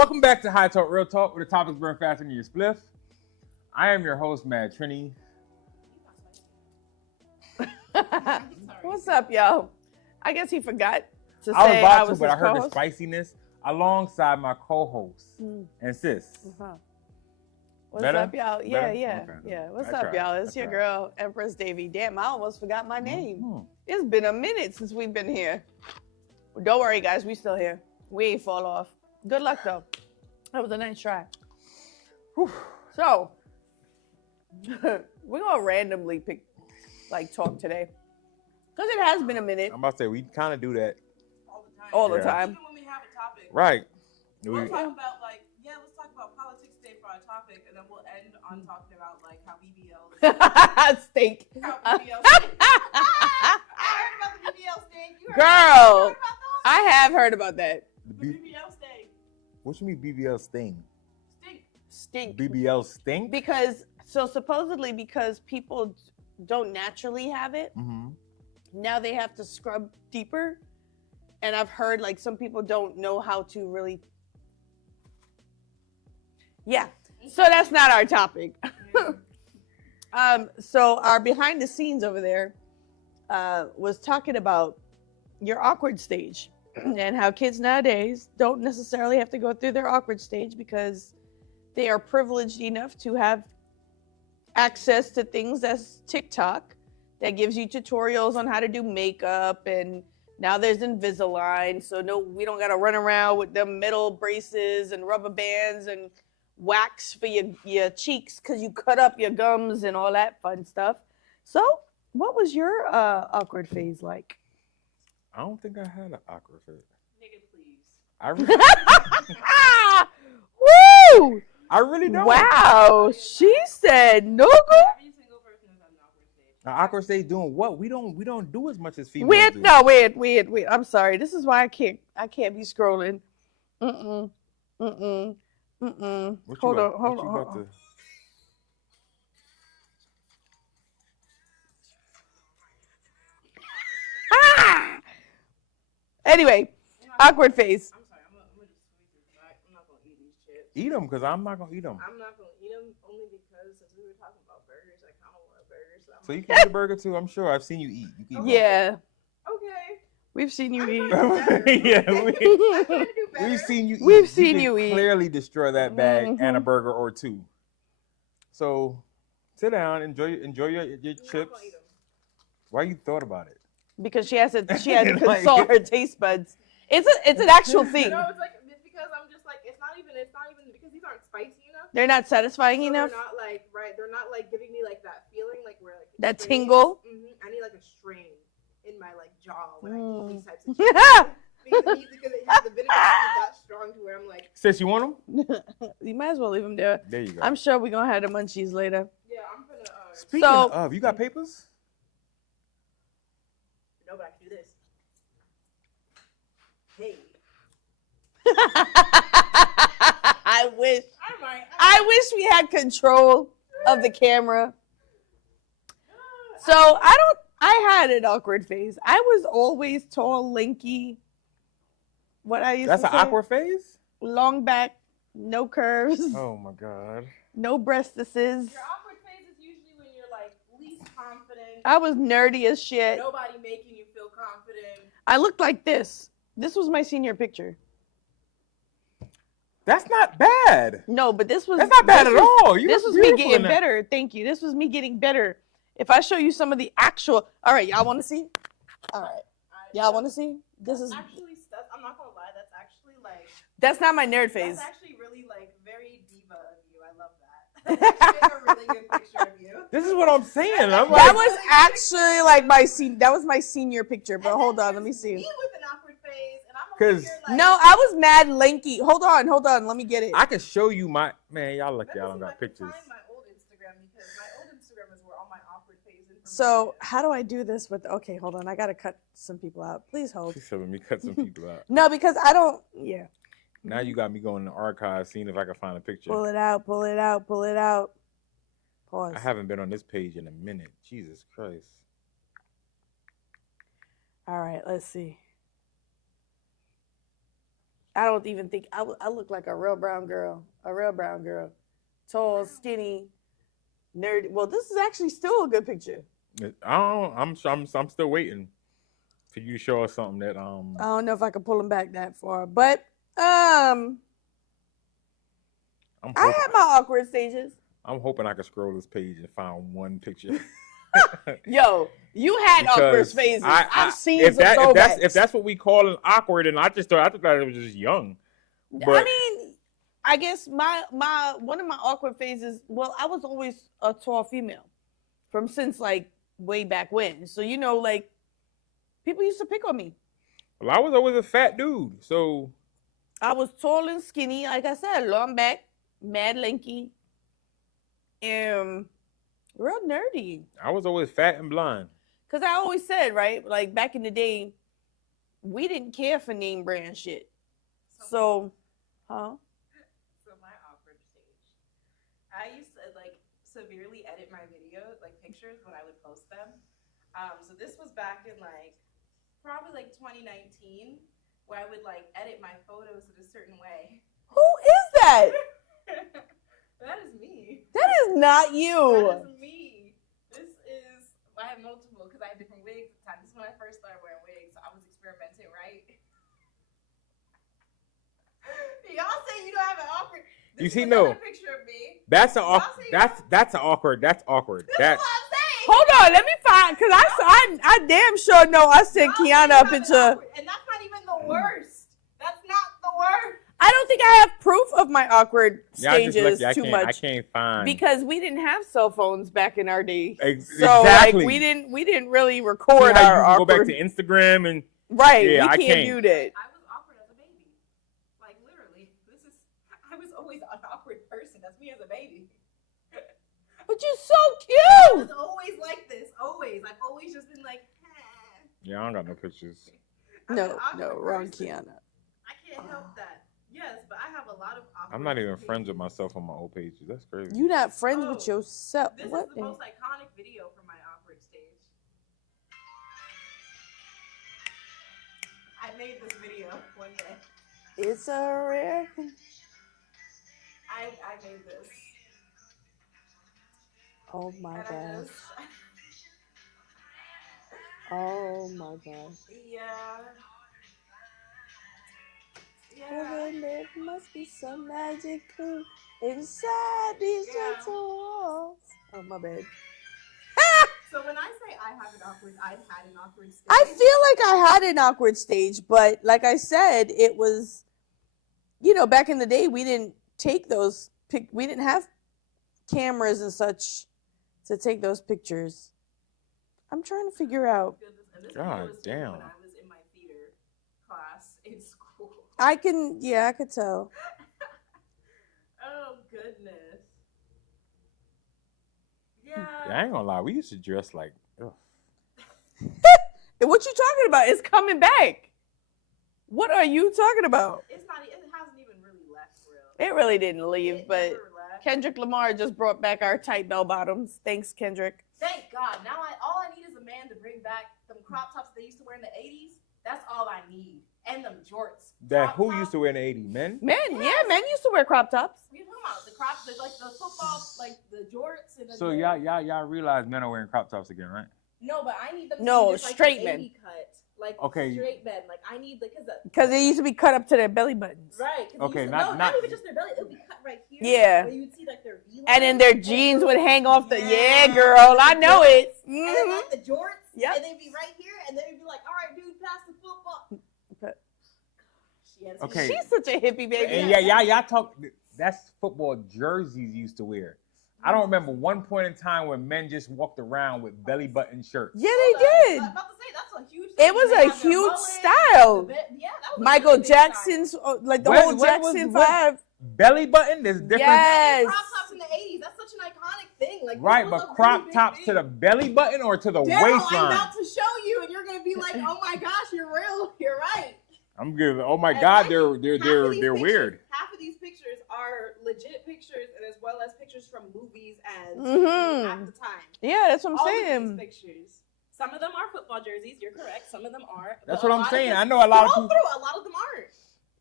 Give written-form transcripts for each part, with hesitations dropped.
welcome back to High Talk Real Talk, where the topics burn faster than your spliff. I am your host, Mad Trini. What's up, y'all? I guess he forgot to I was say about I was to, but I heard co-host. the spiciness alongside my co-host and sis. What's Better? up, y'all? Yeah, Better? yeah, Okay. yeah. What's I up, tried. y'all? It's I your tried. girl, Empress Davy. Damn, I almost forgot my name. Mhm. It's been a minute since we've been here. Don't worry, guys. We still here. We ain't fall off. Good luck, though. That was a nice try. Whew. So, we're going to randomly talk today. Because it has been a minute. I'm about to say, we kind of do that. All the Yeah. time. Even when we have a topic. Right. We'll talk about, let's talk about politics today for our topic, and then we'll end on talking about, how BBL Stink. How BBL stink. I heard about the BBL stink. You heard Girl, about those? I have heard about that. The BBL stink. What you mean BBL sting? Stink. Stink. BBL stink? Supposedly because people don't naturally have it, now they have to scrub deeper. And I've heard some people don't know how to really. Yeah. So that's not our topic. So our behind the scenes over there was talking about your awkward stage and how kids nowadays don't necessarily have to go through their awkward stage because they are privileged enough to have access to things as TikTok that gives you tutorials on how to do makeup, and now there's Invisalign, so no, we don't gotta run around with them metal braces and rubber bands and wax for your cheeks because you cut up your gums and all that fun stuff. So, what was your awkward phase like? I don't think I had an awkward phase. Nigga, please. I really, Woo! I really don't. Wow, she said no go. Every single person is on an awkward stage. An awkward stage doing what? We don't do as much as females do. Wait. I'm sorry. This is why I can't be scrolling. What you Hold about- on. what you about to- Anyway, awkward phase. I'm sorry, I'm gonna just squeeze this back. I'm not gonna eat these chips. Eat them, because I'm not going to eat them. I'm not gonna eat them only because since we were talking about burgers, I kind of want a burger. So you can eat a burger too, I'm sure. I've seen you eat. You can eat Yeah, Okay. we've seen you eat. Yeah, I'm trying to do better. we've seen you eat. We've seen can you eat. Clearly destroy that bag and a Mhm. burger or two. So sit down, enjoy your I'm not chips. gonna eat 'em. Why you thought about it? Because she had to Like- consult her taste buds. It's an actual thing. No, it's because I'm just it's not even because these aren't spicy enough. They're not satisfying So enough. They're not they're not giving me that feeling where it's That strain. tingle? I need a strain in my jaw when I eat these types of Mm. chips. because it has the vinegar that strong to where I'm like, Sis, you want them? You might as well leave them there. There you go. I'm sure we're gonna have the munchies later. yeah, I'm gonna Speaking So- of, you got papers? no, but I can do this. Hey. I wish we had control of the camera. So I had an awkward phase. I was always tall, lanky. What I used That's to an say, awkward phase? long back, no curves, Oh my God. no breastises. Your awkward phase is usually when you're least confident. I was nerdy as shit. Nobody making you feel confident. I looked like this. This was my senior picture. That's not bad. No, but this was That's not bad this at was- all. You This look was me beautiful in getting that. better. Thank you. This was me getting better. If I show you some of the actual, all right, y'all want to see? All right, y'all want to see? This is Actually, I'm not gonna lie. That's actually that's not my nerd phase. That's actually really very diva of you. I love that. That's actually a really good picture of you. This is what I'm saying. I'm That like, was actually that was my senior picture. But hold on, let me see. Me with an awkward phase, and I'm 'Cause- over here No, I was mad lanky. Hold on, let me get it. I could show you my man. Y'all look, Let me y'all see don't if I got can pictures. find my old Instagram because my old Instagram is where all my awkward phases. So how do I do this with? Okay, hold on. I gotta cut some people out. Please hold. She's helping me cut some people out. No, because I don't. Yeah. Now you got me going in the archives, seeing if I can find a picture. Pull it out. Pull it out. Pull it out. Pause. I haven't been on this page in a minute. Jesus Christ. All right. Let's see. I don't even think I look like a real brown girl. Tall, skinny, nerd. Well, this is actually still a good picture. I'm still waiting for you to show us something that I don't know if I can pull them back that far, but I had my awkward stages. I'm hoping I can scroll this page and find one picture. Yo, you had awkward phases. I've seen if some throwbacks. if that's what we call an awkward, and I thought it was just young. But, I mean, I guess my one of my awkward phases. Well, I was always a tall female since like way back when. So like people used to pick on me. Well, I was always a fat dude, so I was tall and skinny. Like I said, long back, mad lanky, real nerdy. I was always fat and blind. Because I always said, right, like back in the day, we didn't care for name brand shit. So my awkward stage. I used to like severely edit my video, like pictures when I would post them. So this was back in like probably like 2019, where I would like edit my photos in a certain way. Who is that? That is me. That is not you. That is me. I have multiple because I had different wigs at the time. This is when I first started wearing wigs, so I was experimenting, right? Y'all say you don't have an awkward. This is another picture of me. That's an awkward. That's an awkward. That's awkward. That's what I'm saying. Hold on, let me find because I damn sure know I sent Kiana a picture. And that's not even the worst. That's not the worst. I don't think I have proof of my awkward stages too much. I can't find because we didn't have cell phones back in our day. So like we didn't really record our awkward. Go back to Instagram and right. Yeah, we can't do that. I was awkward as a baby, like literally. I was always an awkward person. That's me as a baby. But you're so cute. I was always like this. Always. I've always just been like. Yeah, I don't got no pictures. No, wrong Kiana. I can't help that. Yes, but I have a lot of awkward. I'm not even friends with myself on my old pages. That's crazy. You're not friends with yourself. This is the most iconic video from my awkward stage. I made this video one day. It's a rare thing. I made this. Oh my gosh. Oh my gosh. Yeah. There must be some magic inside these gentle walls. Oh, my bad. So when I say I had an awkward stage. I feel like I had an awkward stage, but like I said, it was, back in the day, we didn't take those, we didn't have cameras and such to take those pictures. I'm trying to figure out. God damn. When I was in my theater class in school. I could tell. Oh, goodness. Yeah. I ain't gonna lie. We used to dress like, ugh. What you talking about? It's coming back. What are you talking about? It hasn't even really left for real. It really didn't leave, but Kendrick Lamar just brought back our tight bell bottoms. Thanks, Kendrick. Thank God. Now all I need is a man to bring back them crop tops they used to wear in the 80s. That's all I need. And them jorts. Who used to wear in the 80s? Men? Men, yes. Yeah, men used to wear crop tops. What are you talking about? The crop, like the football, like the jorts. And so y'all realize men are wearing crop tops again, right? No, but I need them to be just, straight like, men. Cut. Like okay. Straight men. Like I need because they used to be cut up to their belly buttons. Right. Okay, not even just their belly. It would be cut right here. Yeah. Where you would see like their V-line. And then their jeans would hang off the. Yeah, girl, I know it. And then like the jorts. Yep. And they'd be right here, and then it'd be like, all right, dude, pass the football. Okay. She's such a hippie baby. And y'all talk. That's football jerseys used to wear. I don't remember one point in time when men just walked around with belly button shirts. Yeah, they did. I was about to say that's a huge thing. It was a huge style. Yeah, that was Michael Jackson's, like the whole Jackson 5. Belly button? There's different. Yes. Crop tops in the 80s. That's such an iconic thing. Like right, but crop tops to the belly button or to the waistline? I'm about to show you, and you're gonna be like, "Oh my gosh, you're real. You're right." I'm good. Oh my God, they're weird. Half of these pictures are legit pictures, and as well as pictures from movies and TV at the time. Yeah, that's what I'm saying. Of these pictures. Some of them are football jerseys. You're correct. Some of them aren't. That's what I'm saying. I know a lot of people. A lot of them aren't.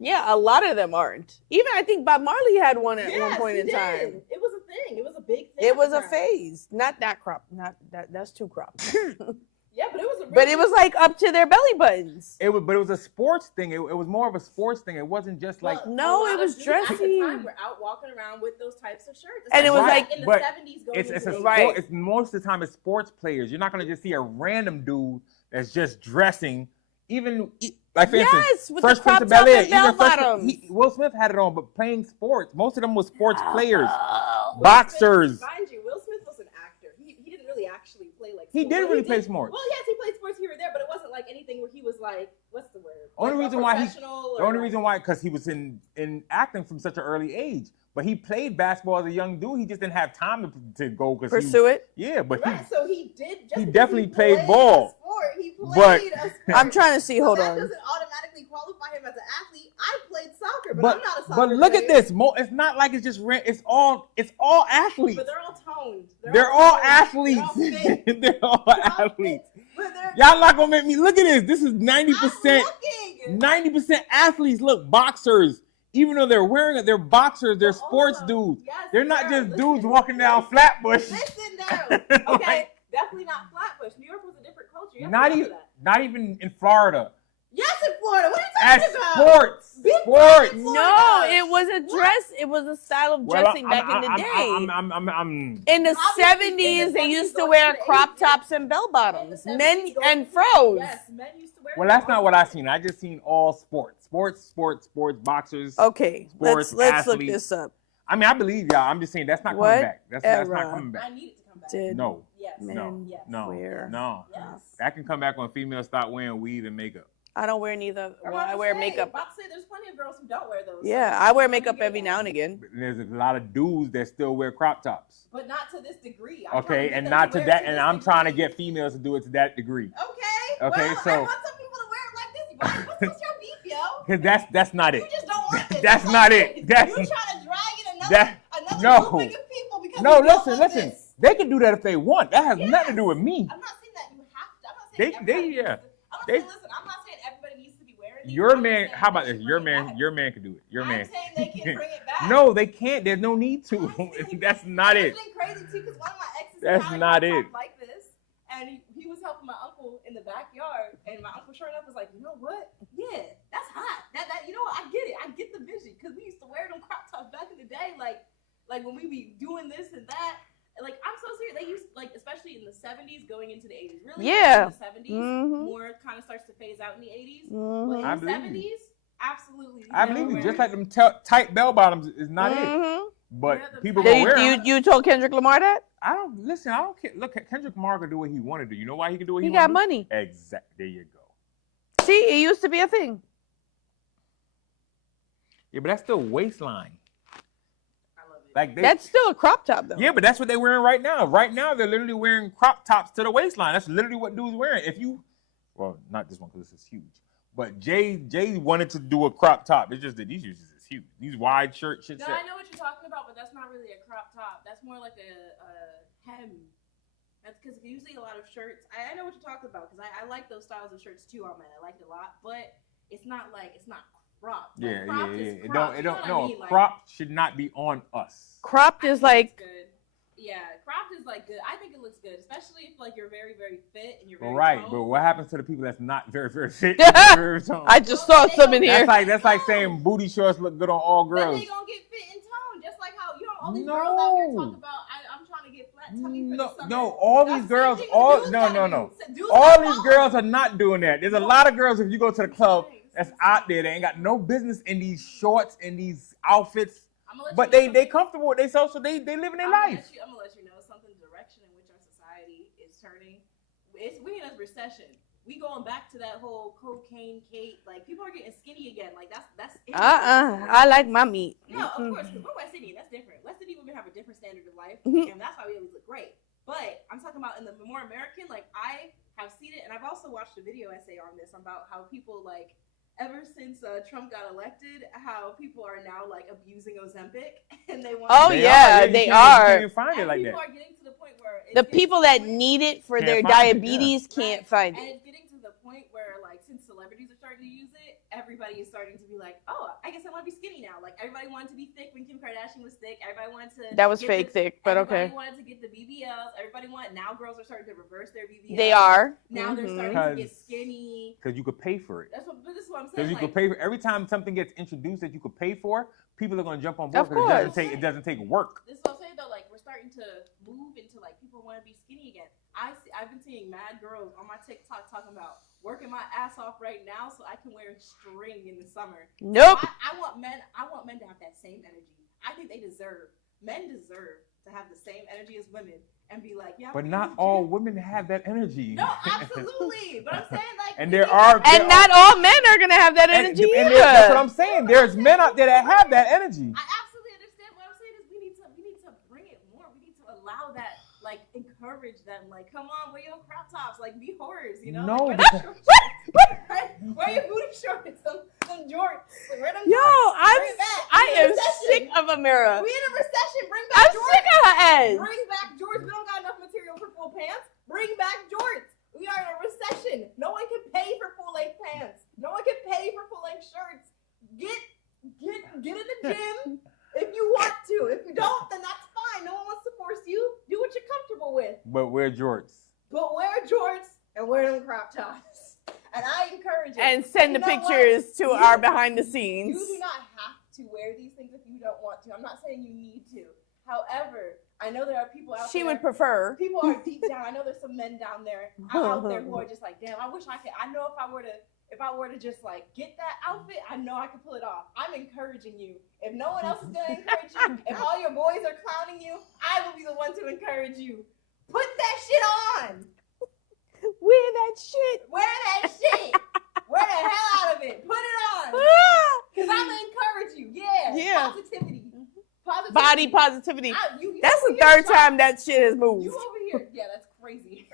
Yeah, a lot of them aren't. Even I think Bob Marley had one at one point he in did. time. It was a thing. It was a big thing. It at was the a time. phase. Not that crop. Not that. That's two crops. Yeah, but it was a But it was like up to their belly buttons. But it was a sports thing. It was more of a sports thing. It wasn't just like. Well, No, a lot it of was dudes at the dressy. time were out walking around with those types of shirts. And it was Right, like- in the but 70s going It's into a the Right. sport. It's most of the time it's sports players. You're not gonna just see a random dude that's just dressing. Even like for instance, Yes, with Fresh the Prince crop of top Bel-Air, and bell even Fresh- bottoms. Will Smith had it on, but playing sports. Most of them were sports players, Oh. boxers. Mind you, Will Smith was an actor. He didn't really actually play like. He sports. did Well, really play sports. Well, yes, he played sports here or there, but it wasn't like anything where he was like, what's the word? Only Like a reason why he- professional The or only like- reason why, because he was in acting from such an early age. But he played basketball as a young dude. He just didn't have time to go because Pursue it. Yeah, but Right, so he did. Just he because definitely played played ball. A sport. He But- played a sport. I'm trying to see. So Hold that on. doesn't automatically qualify him as an athlete. I played soccer, but But I'm not a soccer but look player. at this. It's not like it's just it's all athletes. But they're all toned. They're all toned. athletes. They're all fit. They're all They're all athletes. fit. But they're Y'all not gonna make me look at this. This is I'm 90%. looking. 90% athletes. Look, boxers. Even though they're wearing it, they're boxers. They're But sports also, dudes. yes, They're not they are. just Listen, dudes walking down Flatbush. Listen though. Okay, Like, definitely not Flatbush. New York was a different culture. You have to not remember even that. not even in Florida. Yes, in Florida. What are you As talking about? sports. Big time Sports. in No, Florida. it was a dress. It was a style of dressing back in the day. I'm In the Obviously, 70s, in the they 70s used to going wear to the crop 80s. tops and bell In the bottoms, 70s men going and to- froze. Yes, men used to wear Well, them that's not all what the I time. seen. I just seen all sports, boxers. Okay, Sports, let's look athletes. this up. I mean, I believe y'all. I'm just saying that's not What coming back. That's not era coming back. I need it to come back. Did No, Yes. men no, Yes. no, wear? no. Yes. That can come back when females start wearing weave and makeup. I don't wear neither. I'm Well, about I to wear say, makeup. About to say, there's plenty of girls who don't wear those. Yeah, so I wear let me makeup get every that. now and again. But there's a lot of dudes that still wear crop tops. But not to this degree. I'm trying to Okay, get and them not to wear that. it And this I'm trying to degree. get females to do it to that degree. Okay. Okay, well, so- I want some people to wear it like this. What's your beef, yo? Cause that's not You it. just don't want this. That's not it. That's- you trying to drag in that- another no. grouping of people because No, you don't listen, want listen. this. They can do that if they want. That has Yes. nothing to do with me. I'm not saying that you have to. I'm not They- saying they- everybody yeah. needs to. I'm not They- saying, listen, I'm not saying everybody needs to be wearing these. Your I'm just man. saying How about they this? should Your bring it man. back. Your man can do it. Your I'm man. saying they can bring it back. No, they can't. There's no need to. That's not it. It's been crazy too because one of my exes That's had a not crop it. top like this, and he was helping my uncle in the backyard, and my uncle sure enough was like, you know what? Yeah, that's hot. That you know what? I get it. I get the vision because we used to wear them crop tops back in the day, like when we be doing this and that. Like I'm so serious. They used like especially in the 70s going into the 80s. Really, Yeah. in the 70s, Mhm. more kind of starts to phase out in the 80s. Mhm. I But in the believe you. 70s, absolutely. I they believe were you. Just wearing- like them tight bell bottoms is not it. Mhm. But Yeah, the people tight- gonna wear You, them. you told Kendrick Lamar that? I don't listen. I don't care. Look, Kendrick Lamar can do what he want to do. You know why he can do what He he got want to money. do? Exactly. There you go. See, it used to be a thing. Yeah, but that's still waistline. I love it. Like they. That's still a crop top, though. Yeah, but that's what they're wearing right now. Right now, they're literally wearing crop tops to the waistline. That's literally what dude's wearing. If you, well, not this one because this is huge. But Jay wanted to do a crop top. It's just that these uses is huge. These wide shirt shit. No, I know what you're talking about, but that's not really a crop top. That's more like a hem. That's because usually a lot of shirts. I know what you're talking about because I like those styles of shirts too on men. I like it a lot, but it's not cropped. Like, Yeah. cropped is It cropped, don't. you know what I No, mean? Like, crop should not be on us. Cropped I is think like, it's good. Yeah, cropped is like good. I think it looks good, especially if like you're very very fit and you're very Right, toned. but what happens to the people that's not very fit? I just saw some in here. That's like saying booty shorts look good on all Then girls. they gonna get fit and toned, just like how all these girls out here No. talk about. I'm trying to get flat tummy for No, the summer. no, all That's these the girls, same thing all dudes no, gotta no, do. no. So dudes All gotta these follow. girls are not doing that. There's a lot of girls. If you go to the club, that's out there. They ain't got no business in these shorts and these outfits, I'ma let but you know they comfortable with they social. They living their life. I'm gonna let you know something. Direction in which our society is turning. We're in a recession. We going back to that whole cocaine, Kate. Like people are getting skinny again. Like that's. I like my meat. No, of Mm-mm. course, because we're West Indian. That's different. West Indian women have a different standard of life, Mhm. and that's why we always look great. But I'm talking about in the more American. Like I have seen it, and I've also watched a video essay on this about how people like. Ever since Trump got elected, how people are now like abusing Ozempic, and they want. Oh, They yeah, are. You they can't- are. You can't even find it And like people that. are getting to the point where The people that need it for Can't their find it, yeah. diabetes can't find and it. it's getting to the point where like since celebrities are starting to use it, everybody is starting to be like, oh, I guess I want to be skinny now. Like everybody wanted to be thick when Kim Kardashian was thick. Everybody wanted to. That was fake thick, but okay. Everybody wanted to get the BBLs. Now girls are starting to reverse their BBLs. They are. Now they're starting to get skinny. Because you could pay for it. This is what I'm saying. Because you could pay for every time something gets introduced that you could pay for, people are gonna jump on board Of course. because it doesn't take work. This is what I'm saying though. Like we're starting to move into like people want to be skinny again. I've been seeing mad girls on my TikTok talking about working my ass off right now so I can wear a string in the summer. Nope. I want men to have that same energy. I think men deserve to have the same energy as women and be like, yeah. But not all women have that energy. No, absolutely. But I'm saying like, and not all men are gonna have that energy. And that's what I'm saying. There's men out there that have that energy. I absolutely understand. What I'm saying is we need to bring it more. We need to allow that. Like encourage them, like come on, wear your crop tops, like be whores, you know? No, like, wear your booty shorts, some jorts. Like, wear them jorts. I am sick of Amira. We in a recession. Bring back jorts. I'm sick of her ass. Bring back jorts. We don't got enough material for full pants. Bring back jorts. We are in a recession. No one can pay for full length pants. No one can pay for full length shirts. Get in the gym. If you want to. If you don't, then that's fine. No one wants to force you. Do what you're comfortable with. But wear jorts. And wear them crop tops. And I encourage it. And send the pictures to our behind the scenes. You do not have to wear these things if you don't want to. I'm not saying you need to. However, I know there are people out there. She would prefer. People are deep down. I know there's some men down there out there who are just like, damn, I wish I could. I know if I were to just like get that outfit, I know I could pull it off. I'm encouraging you. If no one else is gonna encourage you, if all your boys are clowning you, I will be the one to encourage you. Put that shit on. Wear that shit. Wear that shit. Wear the hell out of it. Put it on. Cause I'm gonna encourage you. Yeah. Positivity. Body positivity. That's the third time that shit has moved. You over here. Yeah, that's crazy.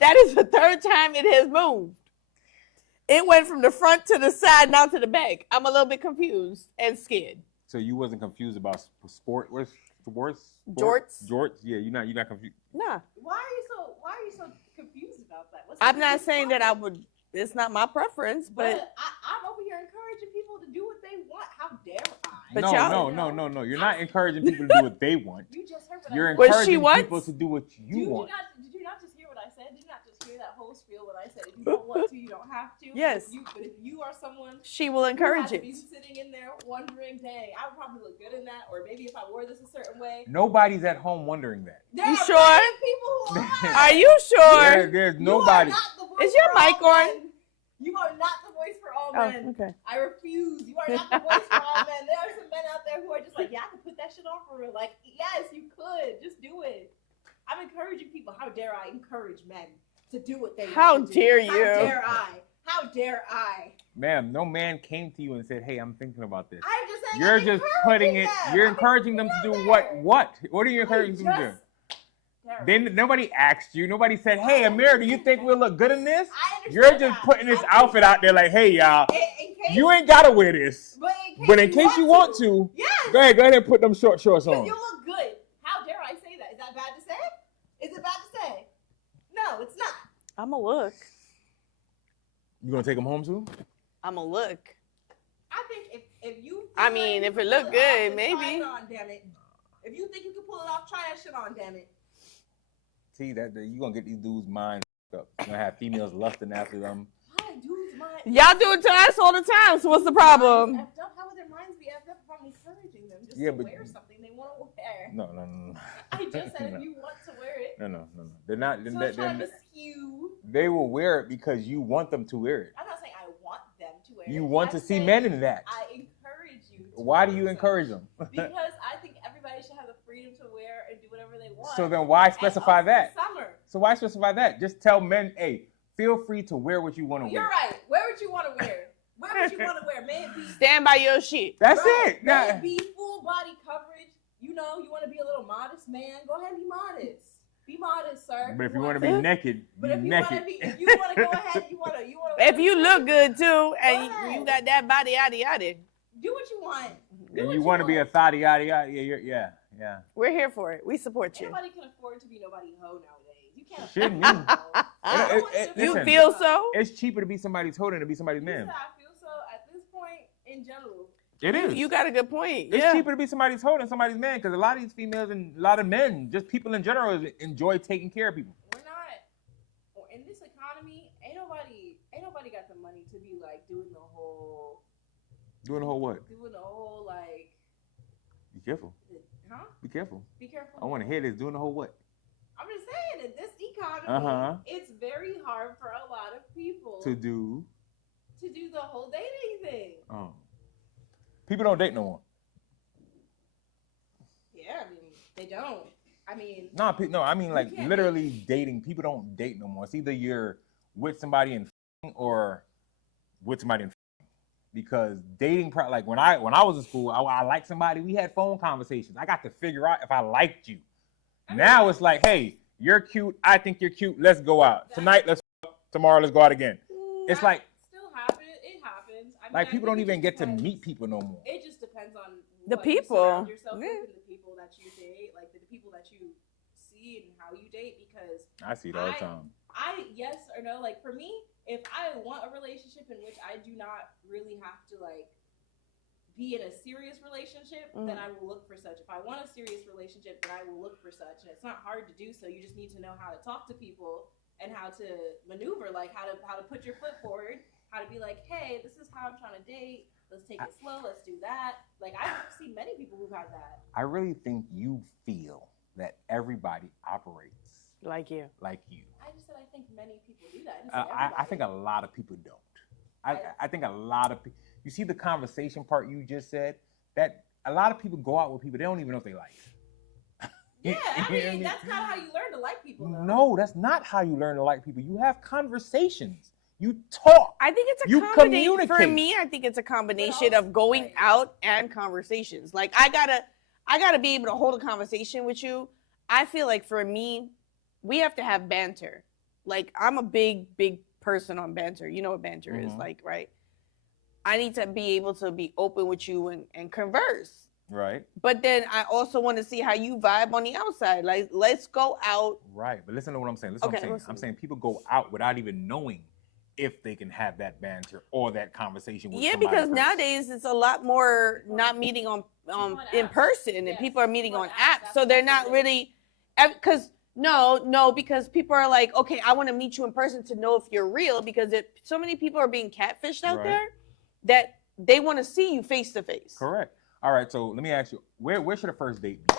That is the third time it has moved. It went from the front to the side, now to the back. I'm a little bit confused and scared. So you wasn't confused about sport? What's sports? Jorts. Jorts. Yeah, you're not confused. Why Nah. are you so confused about that? I'm not saying that I would. It's not my preference, but I'm over here encouraging people to do what they want. How dare I? But no. You're not encouraging people to do what they want. You just heard what You're I said. encouraging people to do what you want. Did you not just hear what I said? Did you not just hear that whole spiel when I said if you don't want to, you don't have to? Yes. But if you are someone she will encourage it. Be sitting in there wondering, dang, I would probably look good in that, or maybe if I wore this a certain way. Nobody's at home wondering that. There you are sure? People who are. Are you sure? There's nobody. Is your mic on? You are not the voice for all Oh, men. okay. I refuse. You are not the voice for all men. There are some men out there who are just like, yeah, I could put that shit on for real. Like, yes, you could. Just do it. I'm encouraging people. How dare I encourage men to do what they want to do? How dare you? How dare I? How dare I? Ma'am, no man came to you and said, hey, I'm thinking about this. I'm just saying. You're just putting it. You're encouraging them to do what? What are you encouraging them to do? Then nobody asked you. Nobody said, hey, Amir, do you think we'll look good in this? You're just putting this outfit out there like, hey, y'all, you ain't got to wear this. But in case you want to, go ahead and put them short shorts on. You look good. How dare I say that? Is that bad to say? Is it bad to say? No, it's not. I'm a look. You going to take them home too? I'm a look. I think if you... I mean, if it look good, maybe. Try it on, damn it. If you think you can pull it off, try that shit on, damn it. See, that you're going to get these dudes' minds up. You're going to have females lusting after them. Why dudes' minds? Y'all do it to us all the time, so what's the problem? How would their minds be effed up if I'm encouraging them just to wear something they want to wear? No. I just said if you want to wear it. No. They're not. Skew. They will wear it because you want them to wear it. I'm not saying I want them to wear it. You want to see men in that. I encourage you. Why do you encourage them? Because I think everybody should have the freedom to wear and do whatever they want. So then why specify that? Summer. So why specify that? Just tell men, hey, feel free to wear what you want to wear. You're right. Wear what you want to wear. Wear what you want to wear. May it be. Stand by your shit. That's it. May it be full body coverage. You know, you want to be a little modest man. Go ahead and be modest. Be modest, sir. But if you want to be naked, but if you want to be, if you want to go ahead, you want to. If you look good too, and you got that body, yada. Do what you want. And you want to be a thotty, yada. Yeah. We're here for it. We support you. Nobody can afford to be nobody hoe nowadays. You can't. Shit, me. You Listen, feel so? It's cheaper to be somebody's hoe than to be somebody's man. I feel so at this point in general. It is. You got a good point. It's Yeah. cheaper to be somebody's hoe than somebody's man because a lot of these females and a lot of men, just people in general, enjoy taking care of people. We're not in this economy. Ain't nobody got the money to be like doing the whole what? Doing the whole like. Be careful. Huh? Be careful. Be careful. I want to hear this. Doing the whole what? I'm just saying, in this economy, Uh-huh. it's very hard for a lot of people To do. the whole dating thing. People don't date no more. Yeah, I mean, they don't. I mean, No, I mean like You can't literally dating. People don't date no more. It's either you're with somebody and or with somebody and because dating, like when I was in school, I liked somebody. We had phone conversations. I got to figure out if I liked you. Now it's like, hey, you're cute. I think you're cute. Let's go out tonight. Let's tomorrow. Let's go out again. It's like still happens. It happens. I mean, like I people think don't it even just get to depends. meet people no more. It just depends on The what you people. surround yourself Yeah. with and the people that you date, like the people that you see and how you date. Because I see it all the time. yes or no, like for me, if I want a relationship in which I do not really have to like be in a serious relationship, then I will look for such. If I want a serious relationship, then I will look for such. And it's not hard to do so. You just need to know how to talk to people and how to maneuver, like how to put your foot forward, how to be like, hey, this is how I'm trying to date. Let's take it slow. Let's do that. Like I've seen many people who've had that. I really think you feel that everybody operates Like you. like you. I just said I think many people do that. I didn't say I think a everybody. lot of people don't. I think a lot of people. You see the conversation part you just said? That a lot of people go out with people they don't even know if they like. Yeah, I You know what mean, that's kind of how you learn to like people, though. No, that's not how you learn to like people. You have conversations. You talk. I think it's a You combination. For communicate. me, I think it's a combination also, of going like- out and conversations. Like I gotta be able to hold a conversation with you. I feel like for me, we have to have banter. Like I'm a big person on banter. You know what banter is Mhm. like, right? I need to be able to be open with you and converse. Right. But then I also want to see how you vibe on the outside. Like let's go out. Right. But listen to what I'm saying. Listen to what I'm saying. listen. I'm saying people go out without even knowing if they can have that banter or that conversation with Yeah, somebody because first. nowadays it's a lot more not meeting on in apps. person, and Yes, people are meeting on on apps, apps, that's so they're what not it is. really because no, because people are like, okay, I want to meet you in person to know if you're real, because so many people are being catfished out Right. there that they want to see you face to face. Correct. All right. So let me ask you, where should a first date be?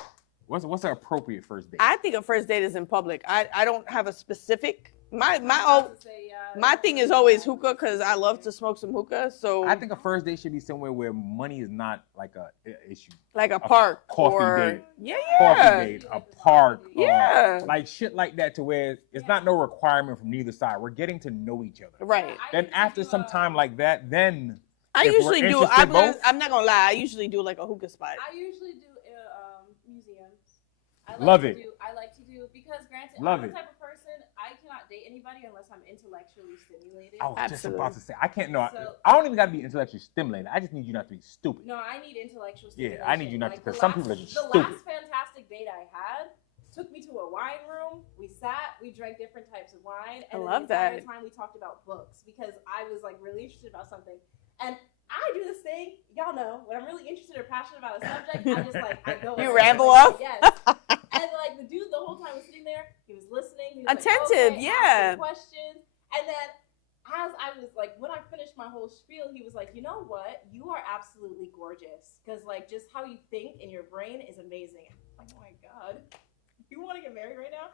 What's an appropriate first date? I think a first date is in public. I don't have a specific my I was about to say, my thing is always hookah because I love to smoke some hookah. So I think a first date should be somewhere where money is not like a issue. like a park coffee or date. yeah. Coffee date, a park, Yeah. like shit like that, to where it's not no requirement from neither side. We're getting to know each other. Right. Then after some time like that, then I if we're usually do. interested both? I'm not gonna lie. I usually do like a hookah spot. I usually do museums. I Love to it. I like to do because granted, Love I'm it. the type of person I cannot date anybody unless I'm intellectually stimulated. I was just about to say, I can't know. So- I don't even got to be intellectually stimulated. I just need you not to be stupid. No, I need intellectual Yeah, stimulation. I need you not to, Like, because the some last- people are just The stupid. last fantastic date I had took me to a wine room. We sat, we drank different types of wine, and I then love the entire that. time we talked about books because I was like really interested about something. And I do this thing, y'all know, when I'm really interested or passionate about a subject, I just like I go. You in. ramble Like, off? Yes. And like the dude the whole time was sitting there, he was listening, he was Attentive, like, okay, yeah. asking questions. And then as I was like, when I finished my whole spiel, he was like, you know what? You are absolutely gorgeous. Because like just how you think in your brain is amazing. I'm like, oh my God. You want to get married right now?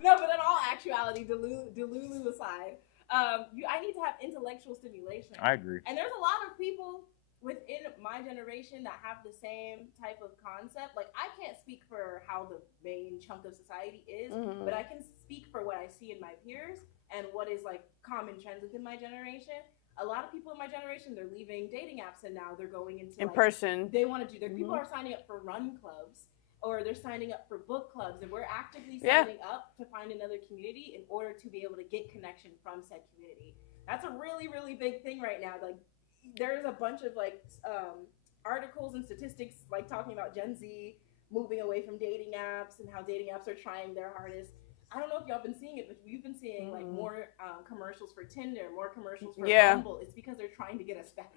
No, but in all actuality, Delulu aside, I need to have intellectual stimulation. I agree. And there's a lot of people within my generation that have the same type of concept. Like, I can't speak for how the main chunk of society is, Mhm. but I can speak for what I see in my peers and what is like common trends within my generation. A lot of people in my generation, they're leaving dating apps and now they're going into In like, person. they want to do their people Mhm. are signing up for run clubs or they're signing up for book clubs, and we're actively Yeah. signing up to find another community in order to be able to get connection from said community. That's a really, really big thing right now. Like, there's a bunch of like articles and statistics like talking about Gen Z moving away from dating apps and how dating apps are trying their hardest. I don't know if y'all been seeing it, but we've been seeing like more commercials for Tinder, more commercials for Yeah. Bumble. It's because they're trying to get us back.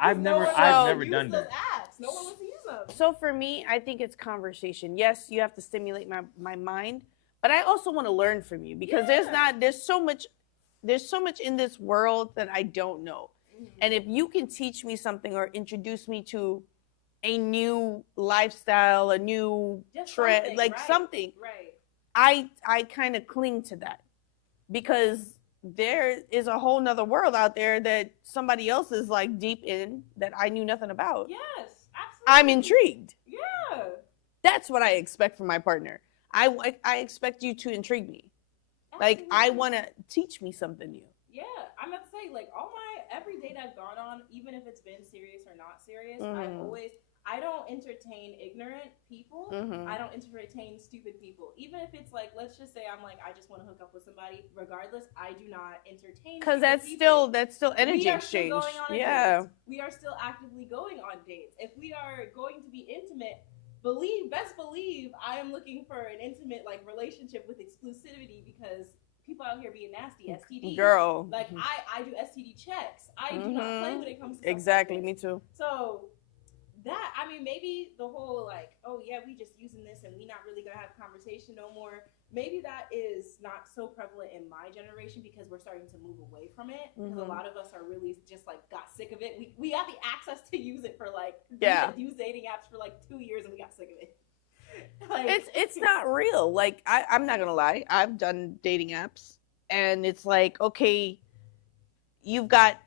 I've never done those that. apps. No one wants to use them. So for me, I think it's conversation. Yes, you have to stimulate my mind, but I also want to learn from you because there's so much in this world that I don't know. And if you can teach me something or introduce me to a new lifestyle, a new trend, like something, I kind of cling to that because there is a whole nother world out there that somebody else is like deep in that I knew nothing about. Yes, absolutely. I'm intrigued. Yeah. That's what I expect from my partner. I expect you to intrigue me. Like, I want to teach me something new. Yeah, I'm about to say, like, every date I've gone on, even if it's been serious or not serious, I don't entertain ignorant people. I don't entertain stupid people. Even if it's like, let's just say I'm like, I just want to hook up with somebody. Regardless, I do not entertain. Because that's still energy exchange. Yeah, we are still actively going on dates. If we are going to be intimate, best believe I am looking for an intimate like relationship with exclusivity because people out here being nasty, STD. Girl. Like I do STD checks. I do not play when it comes to exactly, me too. So that, I mean, maybe the whole like, oh yeah, we just using this and we not really gonna have a conversation no more. Maybe that is not so prevalent in my generation because we're starting to move away from it. Because a lot of us are really just like got sick of it. We had the access to use it for like use dating apps for like 2 years and we got sick of it. Like, it's not real. Like I'm not gonna lie, I've done dating apps and it's like, okay, you've got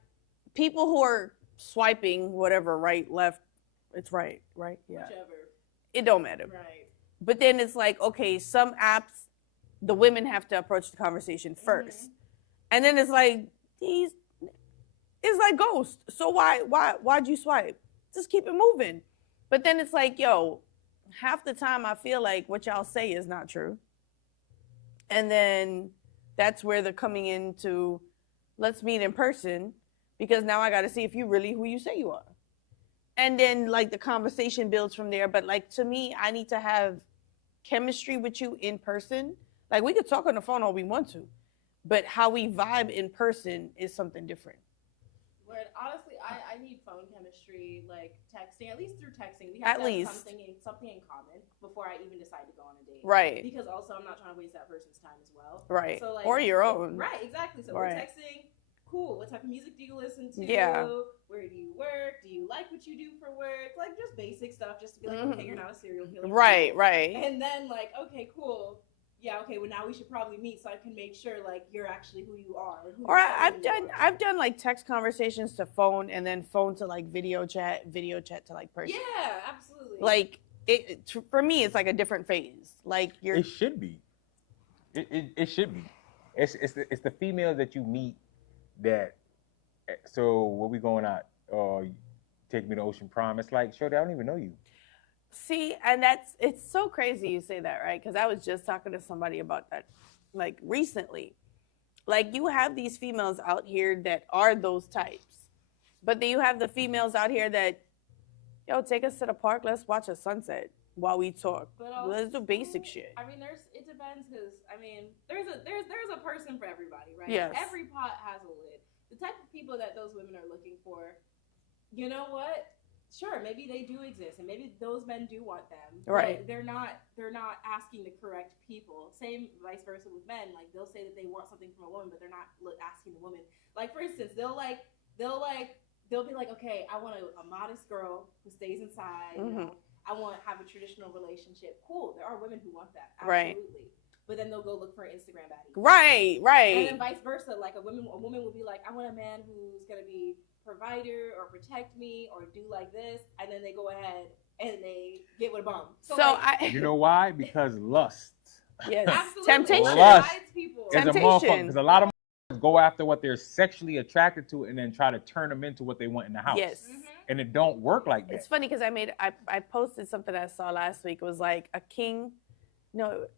people who are swiping whatever, right, left, it's right, yeah. Whichever. It don't matter. Right. But then it's like, okay, some apps, the women have to approach the conversation first. And then it's like, it's like ghost. So why'd you swipe? Just keep it moving. But then it's like, yo, half the time I feel like what y'all say is not true. And then that's where they're coming into, let's meet in person because now I got to see if you really who you say you are. And then like the conversation builds from there. But like to me, I need to have chemistry with you in person. Like we could talk on the phone all we want to, but how we vibe in person is something different. But honestly, I need phone chemistry, like texting, at least through texting. We have to have something in common before I even decide to go on a date. Right. Because also I'm not trying to waste that person's time as well. Right. So like, or your own. Right, exactly. So we're texting. Cool. What type of music do you listen to? Yeah. Where do you work? Do you like what you do for work? Like just basic stuff, just to be like, okay, you're not a serial killer. Right. And then like, okay, cool. Yeah, okay. Well, now we should probably meet so I can make sure like you're actually who you are. Or I've done like text conversations to phone and then phone to like video chat to like person. Yeah, absolutely. Like for me, it's like a different phase. Like It should be. It should be. It's the females that you meet that. So what we going out? Take me to Ocean Prime. It's like, shorty, I don't even know you. See, and it's so crazy you say that, right? Because I was just talking to somebody about that, like recently. Like you have these females out here that are those types, but then you have the females out here that, yo, take us to the park, let's watch a sunset while we talk. But also, let's do basic shit. I mean, it depends because I mean, there's a person for everybody, right? Yes. Every pot has a lid. The type of people that those women are looking for, you know what? Sure, maybe they do exist, and maybe those men do want them. Right. They're not asking the correct people. Same vice versa with men. Like they'll say that they want something from a woman, but they're not asking the woman. Like for instance, they'll be like, okay, I want a modest girl who stays inside. You know, I want to have a traditional relationship. Cool. There are women who want that. Absolutely. Right. But then they'll go look for an Instagram baddie. Right. And then vice versa. Like a woman will be like, I want a man who's gonna be provider or protect me or do like this, and then they go ahead and they get with a bum. So like, you know why? Because lust. Yes. Absolutely. Temptation. Lust people. is a motherfucker. Because a lot of motherfuckers go after what they're sexually attracted to and then try to turn them into what they want in the house. Yes. And it don't work like that. It's funny because I posted something I saw last week. It was like a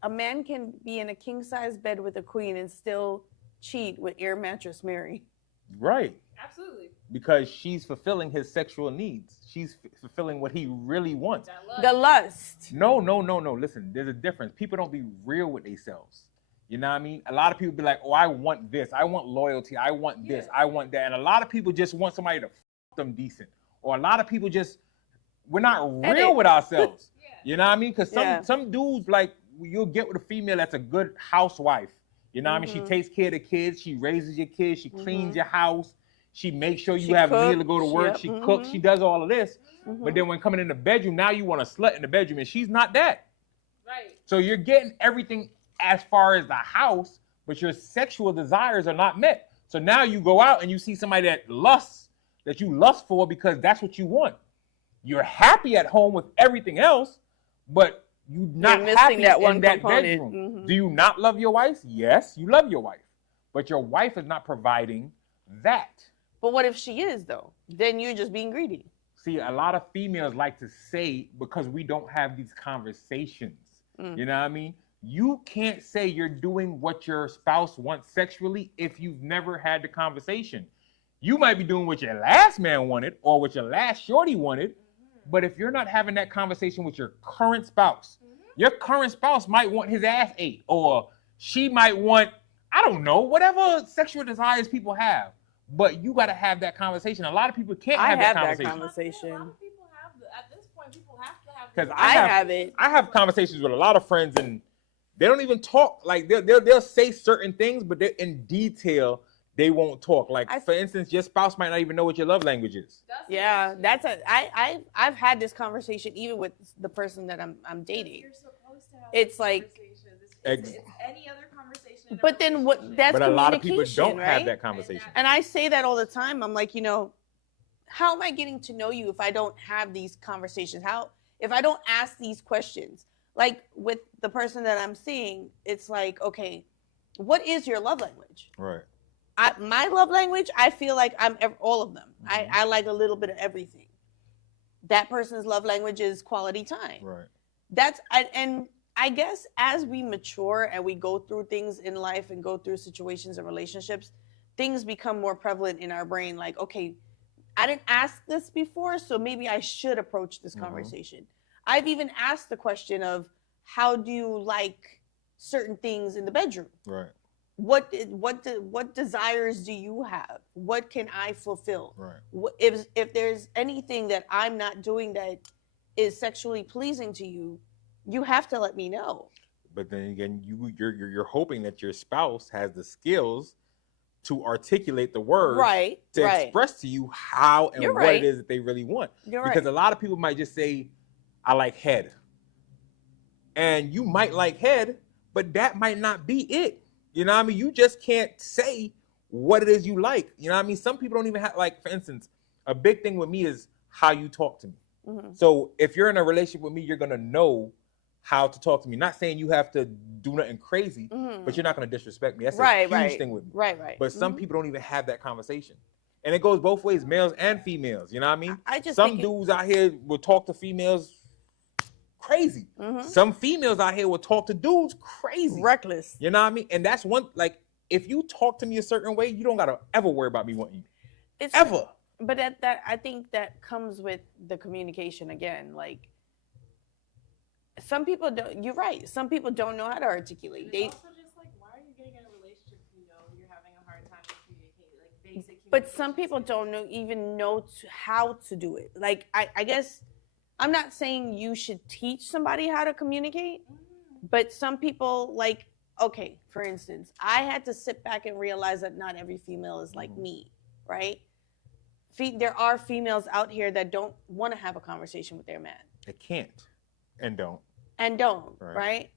man can be in a king size bed with a queen and still cheat with Air Mattress Mary. Right. Absolutely. Because she's fulfilling his sexual needs. She's fulfilling what he really wants. The lust. No. Listen, there's a difference. People don't be real with themselves. You know what I mean? A lot of people be like, oh, I want this. I want loyalty. I want this. I want that. And a lot of people just want somebody to fuck them decent. Or a lot of people just, we're not real with ourselves. You know what I mean? Because some dudes, like, you'll get with a female that's a good housewife. You know what I mean? She takes care of the kids. She raises your kids. She cleans your house. She makes sure you have a meal to go to work. She cooks. She does all of this. But then when coming in the bedroom, now you want a slut in the bedroom, and she's not that. Right. So you're getting everything as far as the house, but your sexual desires are not met. So now you go out and you see somebody that you lust for because that's what you want. You're happy at home with everything else, but you're not happy that in that bedroom. Do you not love your wife? Yes, you love your wife, but your wife is not providing that. But what if she is, though? Then you're just being greedy. See, a lot of females like to say, because we don't have these conversations, you know what I mean? You can't say you're doing what your spouse wants sexually if you've never had the conversation. You might be doing what your last man wanted or what your last shorty wanted, but if you're not having that conversation with your current spouse, your current spouse might want his ass ate, or she might want, I don't know, whatever sexual desires people have. But you got to have that conversation. A lot of people can't have that conversation. A lot of people have, at this point, people have to have. Because I have conversations with a lot of friends, and they don't even talk. Like they'll say certain things, but they're in detail. They won't talk. Like for instance, your spouse might not even know what your love language is. Yeah, I've had this conversation even with the person that I'm dating. You're supposed to have it's like it's any other conversation. But then what? That's but a lot of people don't right? have that conversation. And I say that all the time. I'm like, how am I getting to know you if I don't have these conversations? If I don't ask these questions? Like with the person that I'm seeing, it's like, okay, what is your love language? Right. My love language, I feel like I'm all of them. I like a little bit of everything. That person's love language is quality time. Right. And I guess as we mature and we go through things in life and go through situations and relationships, things become more prevalent in our brain. Like, okay, I didn't ask this before, so maybe I should approach this conversation. I've even asked the question of, how do you like certain things in the bedroom? Right. What desires do you have? What can I fulfill? Right. If there's anything that I'm not doing that is sexually pleasing to you, you have to let me know. But then again, you're hoping that your spouse has the skills to articulate the words to express to you how and what it is that they really want. Because a lot of people might just say, I like head. And you might like head, but that might not be it. You know what I mean? You just can't say what it is you like. You know what I mean? Some people don't even have, like, for instance, a big thing with me is how you talk to me. So if you're in a relationship with me, you're going to know how to talk to me. Not saying you have to do nothing crazy, but you're not going to disrespect me. That's a huge thing with me. Right. But some people don't even have that conversation. And it goes both ways, males and females. You know what I mean? Some dudes out here will talk to females crazy. Some females out here will talk to dudes crazy. Reckless. You know what I mean? And that's one, like, if you talk to me a certain way, you don't got to ever worry about me wanting you. Ever. But that I think that comes with the communication again. Like, some people don't, you're right. Some people don't know how to articulate. It's also just like, why are you getting in a relationship if you know you're having a hard time to communicate, like basic communication? But some people don't even know how to do it. Like, I guess, I'm not saying you should teach somebody how to communicate, but some people, like, okay, for instance, I had to sit back and realize that not every female is like me, right? There are females out here that don't want to have a conversation with their man. They can't and don't. Right?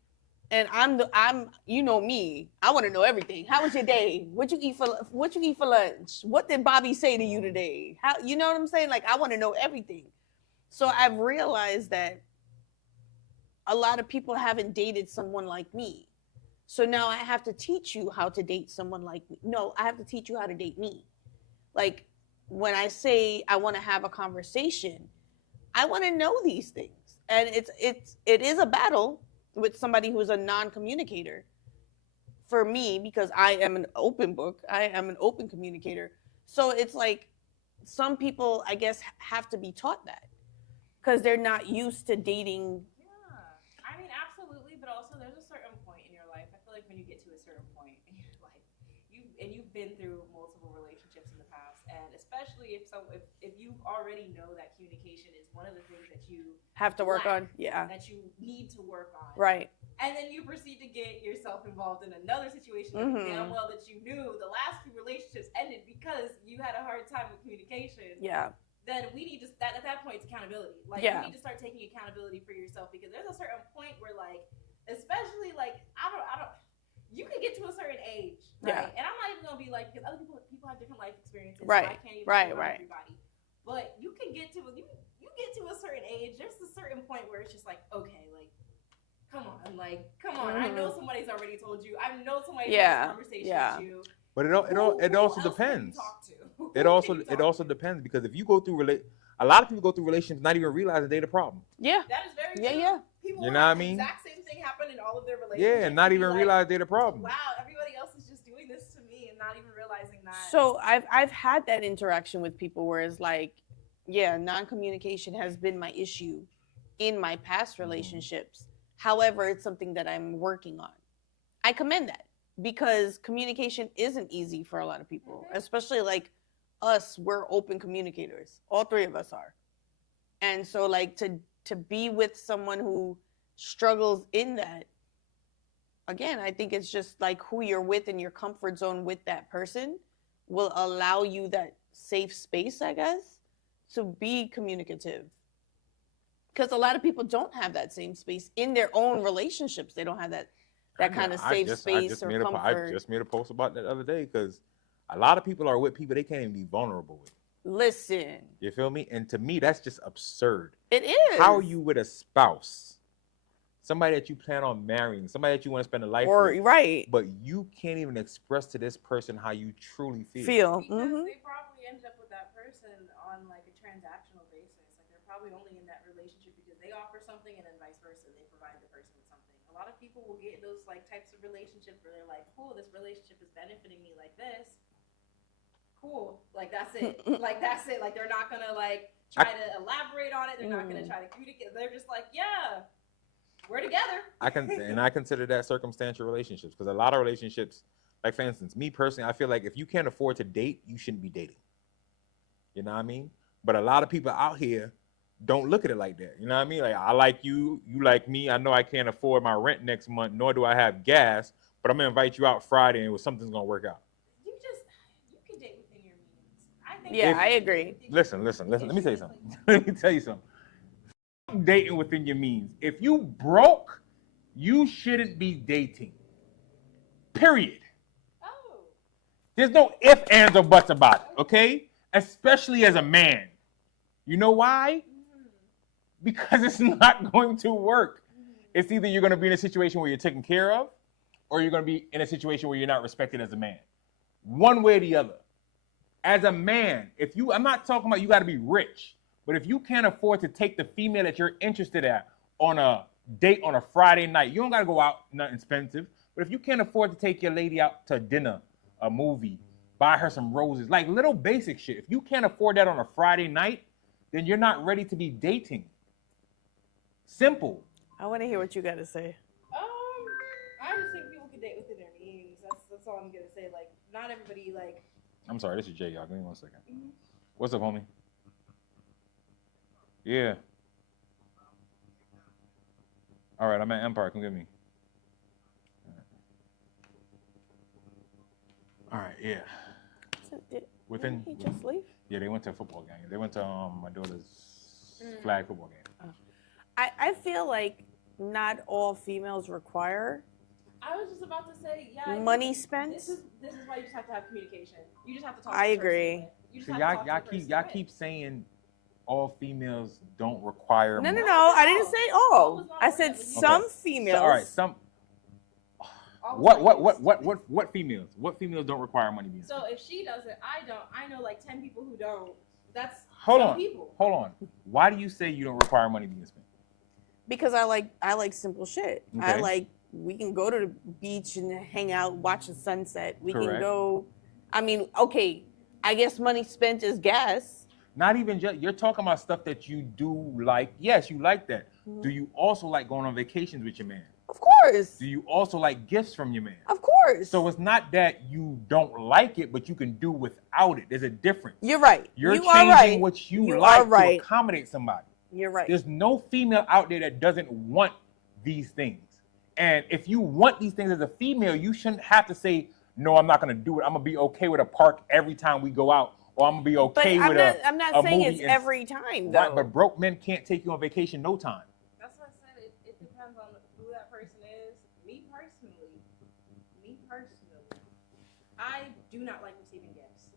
And I'm you know me. I want to know everything. How was your day? What you eat for lunch? What did Bobby say to you today? How, you know what I'm saying? Like, I want to know everything. So I've realized that a lot of people haven't dated someone like me. So now I have to teach you how to date someone like me. No, I have to teach you how to date me. Like, when I say I want to have a conversation, I want to know these things. And it is a battle with somebody who's a non-communicator for me, because I am an open book. I am an open communicator. So it's like, some people, I guess, have to be taught that because they're not used to dating. Yeah, I mean, absolutely. But also, there's a certain point in your life. I feel like when you get to a certain especially if you already know that communication is one of the things that you Have to work lack, on. Yeah. that you need to work on. Right. And then you proceed to get yourself involved in another situation that Mhm. damn well that you knew the last few relationships ended because you had a hard time with communication. Yeah. Then we need to at that point it's accountability. Like Yeah. you need to start taking accountability for yourself, because there's a certain point where, like, especially like I don't you can get to a certain age, right? Yeah. And I'm not even gonna be like, because other people have different life experiences. Right. So I can't even Right. speak on Right. everybody. But you can get to you get to a certain age. There's a certain point where it's just like, okay, like, come on. I know somebody's already told you. I know somebody's had this conversation with you. But it also depends. It also depends, because if you go through a lot of people go through relationships not even realizing they're the problem. Yeah. That is very true. Yeah. People you know what I the mean? exact same thing happened in all of their relationships. Yeah, and not even realize they're the problem. Wow, everybody else is just doing this to me and not even realizing that. So I've had that interaction with people where it's like, yeah, non-communication has been my issue in my past relationships. However, it's something that I'm working on. I commend that, because communication isn't easy for a lot of people, especially like us. We're open communicators. All three of us are. And so like to be with someone who struggles in that, again, I think it's just like who you're with and your comfort zone with that person will allow you that safe space, I guess, to be communicative. Because a lot of people don't have that same space in their own relationships. They don't have that kind of safe space or comfort. I just made a post about that the other day, because a lot of people are with people they can't even be vulnerable with. Listen. You feel me? And to me, that's just absurd. It is. How are you with a spouse? Somebody that you plan on marrying, somebody that you want to spend a life with. Right. But you can't even express to this person how you truly feel. Because they probably ended up with that person on like a transactional basis. Like they're probably only in that relationship because they offer something, and then vice versa, they provide the person with something. A lot of people will get in those like types of relationships where they're like, cool, this relationship is benefiting me like this. Cool. Like that's it. Like that's it. Like they're not gonna like try to elaborate on it. They're not gonna try to communicate. They're just like, yeah, we're together. I consider that circumstantial relationships, because a lot of relationships, like for instance, me personally, I feel like if you can't afford to date, you shouldn't be dating. You know what I mean? But a lot of people out here don't look at it like that. You know what I mean? Like, I like you, you like me. I know I can't afford my rent next month, nor do I have gas, but I'm gonna invite you out Friday and something's gonna work out. You can date within your means. I think. Yeah, I agree. Listen. Let me tell you something. Let me tell you something. Dating within your means. If you broke, you shouldn't be dating. Period. Oh. There's no ifs, ands, or buts about it, okay? Especially as a man. You know why? Because it's not going to work. It's either you're going to be in a situation where you're taken care of, or you're going to be in a situation where you're not respected as a man. One way or the other. As a man, I'm not talking about you got to be rich, but if you can't afford to take the female that you're interested at on a date on a Friday night, you don't got to go out, nothing expensive, but if you can't afford to take your lady out to dinner, a movie, buy her some roses, like little basic shit. If you can't afford that on a Friday night, then you're not ready to be dating. Simple. I want to hear what you got to say. I just think people can date within their means. That's all I'm gonna say. Like, not everybody like. I'm sorry, this is Jay, y'all. Give me 1 second. What's up, homie? Yeah. All right, I'm at Empire. Come get me. All right, yeah. Did he just leave? Yeah, they went to a football game. They went to my daughter's flag football game. I feel like not all females require I was just about to say, yeah. money spent. This is why you just have to have communication. You just have to talk. I agree. So y'all keep saying all females don't require. No. I didn't say all. I said some females. So, all right, some. What females? What females don't require money being spent? So if she doesn't, I don't. I know like 10 people who don't. That's people. Hold on. Why do you say you don't require money being spent? Because I like simple shit. Okay. I like, we can go to the beach and hang out, watch the sunset. We Correct. can go. I mean, okay, I guess money spent is gas. Not even just, you're talking about stuff that you do like. Yes, you like that. Mm-hmm. Do you also like going on vacations with your man? Of course. Do you also like gifts from your man? Of course. So it's not that you don't like it, but you can do without it. There's a difference. You're right. You're you changing are right. what you You like are right. to accommodate somebody. You're right. There's no female out there that doesn't want these things. And if you want these things as a female, you shouldn't have to say, no, I'm not going to do it. I'm going to be okay with a park every time we go out. Or I'm going to be okay but with I'm not a saying movie it's and- every time, though. Right, but broke men can't take you on vacation no time. That's what I said. It depends on who that person is. Me personally, I do not like receiving gifts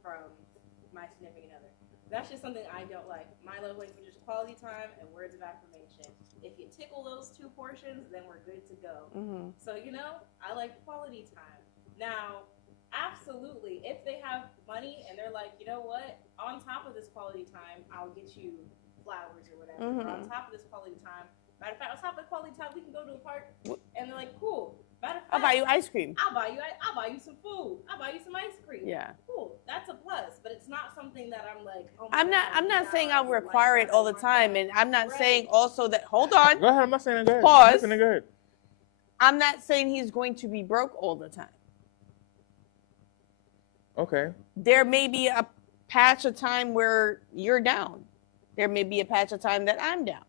from my significant other. That's just something I don't like. My love language is quality time and words of affirmation. If you tickle those two portions, then we're good to go. Mm-hmm. So, I like quality time. Now, absolutely, if they have money and they're like, you know what, on top of this quality time, I'll get you flowers or whatever. Mhm. Or on top of this quality time, matter of fact, on top of the quality time, we can go to a park. And they're like, cool. Matter of fact, I'll buy you ice cream. I'll buy you some food. I'll buy you some ice cream. Yeah. Cool. That's a plus, but it's not something that I'm like, oh my I'm not God, saying I I'll require like it all the that. time, and I'm not Right. saying also that. Hold on. Go ahead. I'm not saying that. Go ahead. Pause. I'm listening. Go ahead. I'm not saying he's going to be broke all the time. Okay. There may be a patch of time where you're down. There may be a patch of time that I'm down.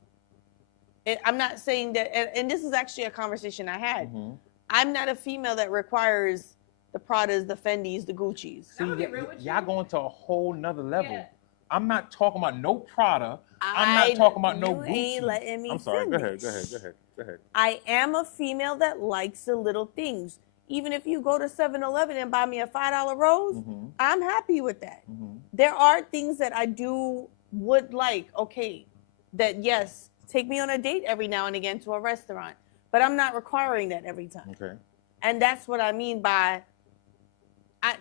I'm not saying that, and this is actually a conversation I had. Mhm. I'm not a female that requires the Pradas, the Fendis, the Guccis. See, I'm gonna be real with y'all you. going to a whole nother level. Yeah. I'm not talking about no Prada. I'm not talking about no You ain't Gucci. letting me I'm sorry. Go ahead. finish. Go ahead. I am a female that likes the little things. Even if you go to 7-Eleven and buy me a $5 rose, Mm-hmm. I'm happy with that. Mm-hmm. There are things that I would like. Okay, that yes, take me on a date every now and again to a restaurant, but I'm not requiring that every time. Okay. And that's what I mean by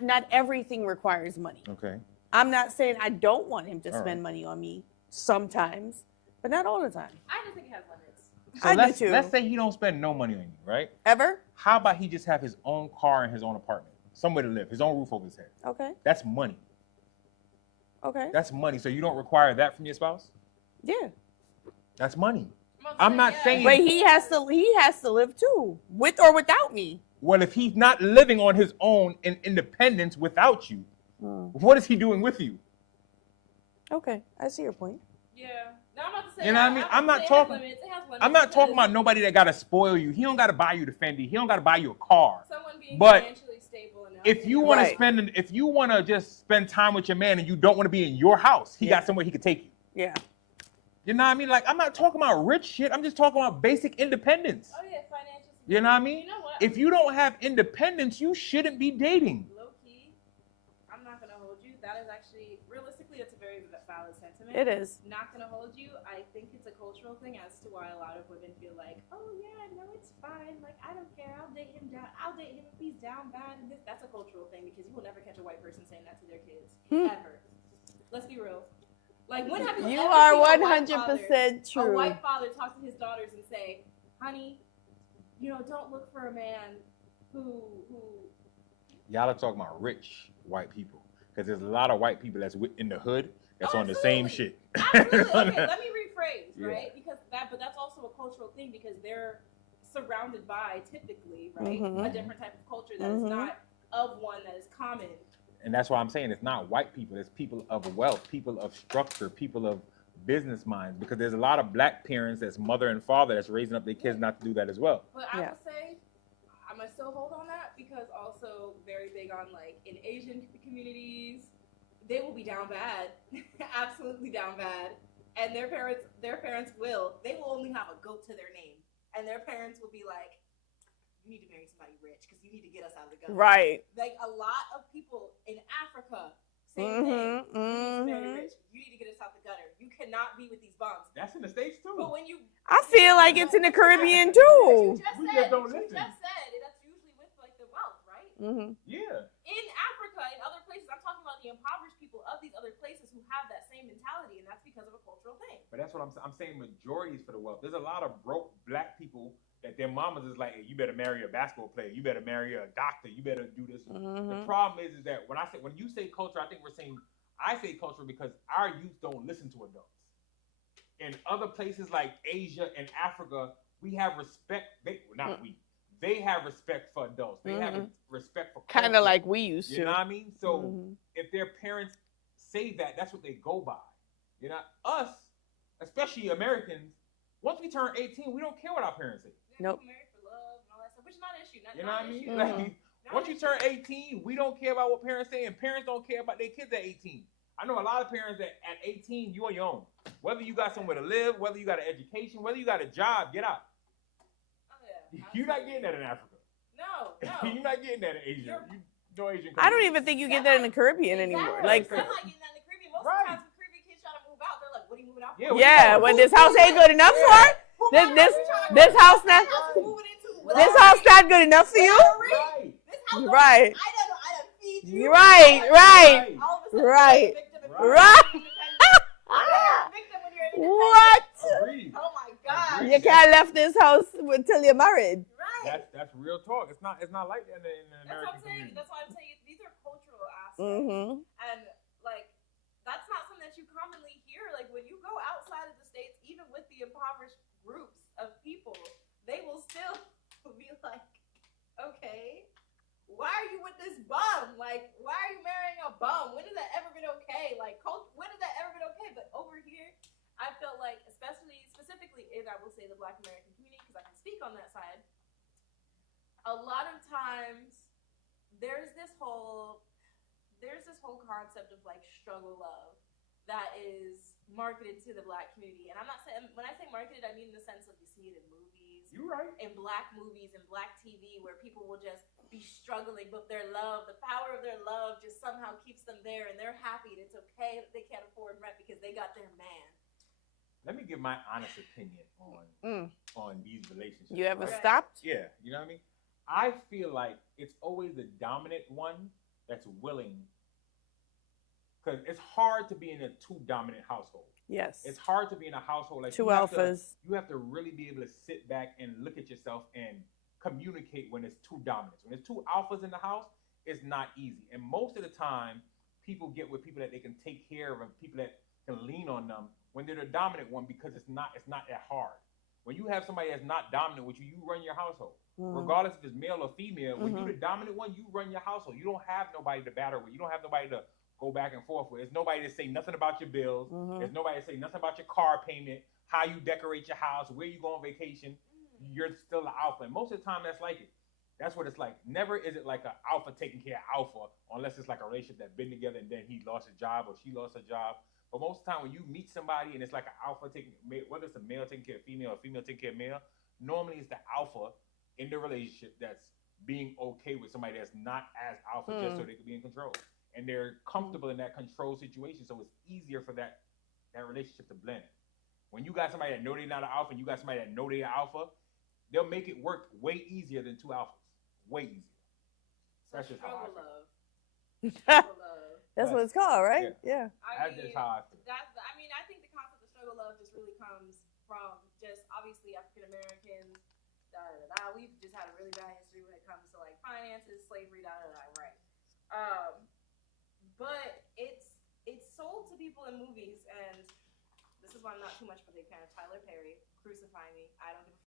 not everything requires money. Okay. I'm not saying I don't want him to All spend right. money on me sometimes, but not all the time. I just think it has limits. So I do let's too. let's say he don't spend no money on you, right? Ever? How about he just have his own car and his own apartment, somewhere to live, his own roof over his head? Okay. That's money. Okay. That's money. So you don't require that from your spouse? Yeah. That's money. about I'm say, not yeah. saying- But he has to live too, with or without me. Well, if he's not living on his own in independence without you, what is he doing with you? Okay, I see your point. Yeah. No, I'm about to say. You know what I mean? I'm not talking- It has limits. I'm not talking because about nobody that gotta spoil you. He don't gotta buy you the Fendi. He don't gotta buy you a car. someone being But financially stable enough. If you want Right. to if you want to just spend time with your man and you don't want to be in your house, he Yeah. got somewhere he could take you. Yeah. You know what I mean? Like, I'm not talking about rich shit. I'm just talking about basic independence. Oh yeah, financial. You know what I mean? You know what? If you don't have independence, you shouldn't be dating. Low key, I'm not gonna hold you. That is actually realistically, it's a very valid sentiment. It is. Not gonna hold you. I think it's a cultural thing as to why a lot of women feel like, oh yeah, no, it's fine. Like I don't care. I'll date him down. I'll date him if he's down bad. And that's a cultural thing because you will never catch a white person saying that to their kids ever. Let's be real. Like when have You ever are seen a white 100% father- A true. white father talk to his daughters and say, honey, don't look for a man who Y'all are talking about rich white people because there's a lot of white people that's in the hood that's Oh, on the same absolutely. shit. Absolutely. Okay, let me rephrase, Yeah. right? But that's also a cultural thing because they're surrounded by typically, right, Mhm. a different type of culture that is Mhm. not of one that is common. And that's why I'm saying it's not white people. It's people of wealth, people of structure, people of business minds. Because there's a lot of black parents that's mother and father that's raising up their kids not to do that as well. But I Yeah. would say I'm gonna still hold on that because also very big on like in Asian communities, they will be down bad, absolutely down bad, and their parents they will only have a goat to their name, and their parents will be like, you need to marry somebody rich because you need to get us out of the gutter. Right. Like a lot of people in Africa, same thing. You need to marry rich. You need to get us out the gutter. You cannot be with these bums. That's in the States too. But when you I feel like it's in the Caribbean you too. just We said, just don't you listen. just said that's usually with like the wealth, right? Mm-hmm. Yeah. In Africa and other places, I'm talking about the impoverished people of these other places who have that same mentality, and that's because of a cultural thing. But that's what I'm saying. Majority is for the wealth. There's a lot of broke black people that their mamas is like, hey, you better marry a basketball player. You better marry a doctor. You better do this. The Mm-hmm. problem is that when you say culture, I think I say culture because our youth don't listen to adults. In other places like Asia and Africa, we have respect. They have respect for adults. They have respect for kind of culture. like we used to. You know what I mean? So if their parents say that, that's what they go by. You know, us, especially Americans, once we turn 18, we don't care what our parents say. Nope. Married for love and all that stuff, which is not an issue. You know what I mean? Like, once you turn 18, we don't care about what parents say, and parents don't care about their kids at 18. I know a lot of parents that at 18, you on your own. Whether you got somewhere to live, whether you got an education, whether you got a job, get out. Oh, yeah. You're not getting that in Africa. No. You're not getting that in Asia. No Asian country. I don't even think you get that in the Caribbean anymore. Like, I'm not getting that in the Caribbean. Most of the times when Caribbean kids try to move out, they're like, what are you moving out for? yeah, when this house ain't good enough for it, this house not good enough for you. Right. Right. What? Agreed. Oh my God. You can't left this house until you're married. Right. That's real talk. It's not like that in the American community. That's why I'm saying these are cultural aspects. Mm-hmm. And like that's not something that you commonly hear. Like when you go outside of the States, even with the impoverished groups of people, they will still be like, okay, why are you with this bum? Like, why are you marrying a bum? When has that ever been okay? Like, when has that ever been okay? But over here, I felt like, specifically in, I will say, the Black American community, because I can speak on that side, a lot of times there's this whole concept of like struggle love that is marketed to the Black community. And I'm not saying, when I say marketed, I mean in the sense of you see it in movies. You're right. In Black movies and Black TV, where people will just be struggling, but their love, the power of their love just somehow keeps them there, and they're happy, and it's okay that they can't afford rent because they got their man. Let me give my honest opinion on these relationships. You ever right? stopped? Yeah, you know what I mean? I feel like it's always the dominant one that's willing, because it's hard to be in a two dominant household. Yes. It's hard to be in a household like two alphas. You have to really be able to sit back and look at yourself and communicate when it's two dominants. When there's two alphas in the house, it's not easy. And most of the time, people get with people that they can take care of and people that can lean on them when they're the dominant one, because it's not that hard. When you have somebody that's not dominant with you, you run your household. Regardless if it's male or female, when you're the dominant one, you run your household. You don't have nobody to battle with. You don't have nobody to go back and forth with. There's nobody to say nothing about your bills. There's nobody to say nothing about your car payment, how you decorate your house, where you go on vacation. You're still an alpha. And most of the time, that's like it. That's what it's like. Never is it like an alpha taking care of alpha, unless it's like a relationship that's been together and then he lost his job or she lost her job. But most of the time, when you meet somebody and it's like an alpha taking, whether it's a male taking care of female or female taking care of male, normally it's the alpha in the relationship that's being okay with somebody that's not as alpha, just so they can be in control. And they're comfortable in that control situation, so it's easier for that relationship to blend. When you got somebody that know they're not an alpha and you got somebody that know they're alpha, they'll make it work way easier than two alphas. Way easier. That's just how I feel. Struggle love. That's what it's called, right? Yeah. That's just how I feel. I think the concept of struggle love just really comes from just obviously African Americans. We've just had a really bad history when it comes to like finances, slavery, right? But it's sold to people in movies, and this is why I'm not too much of a big fan of Tyler Perry. Crucify me, I don't give a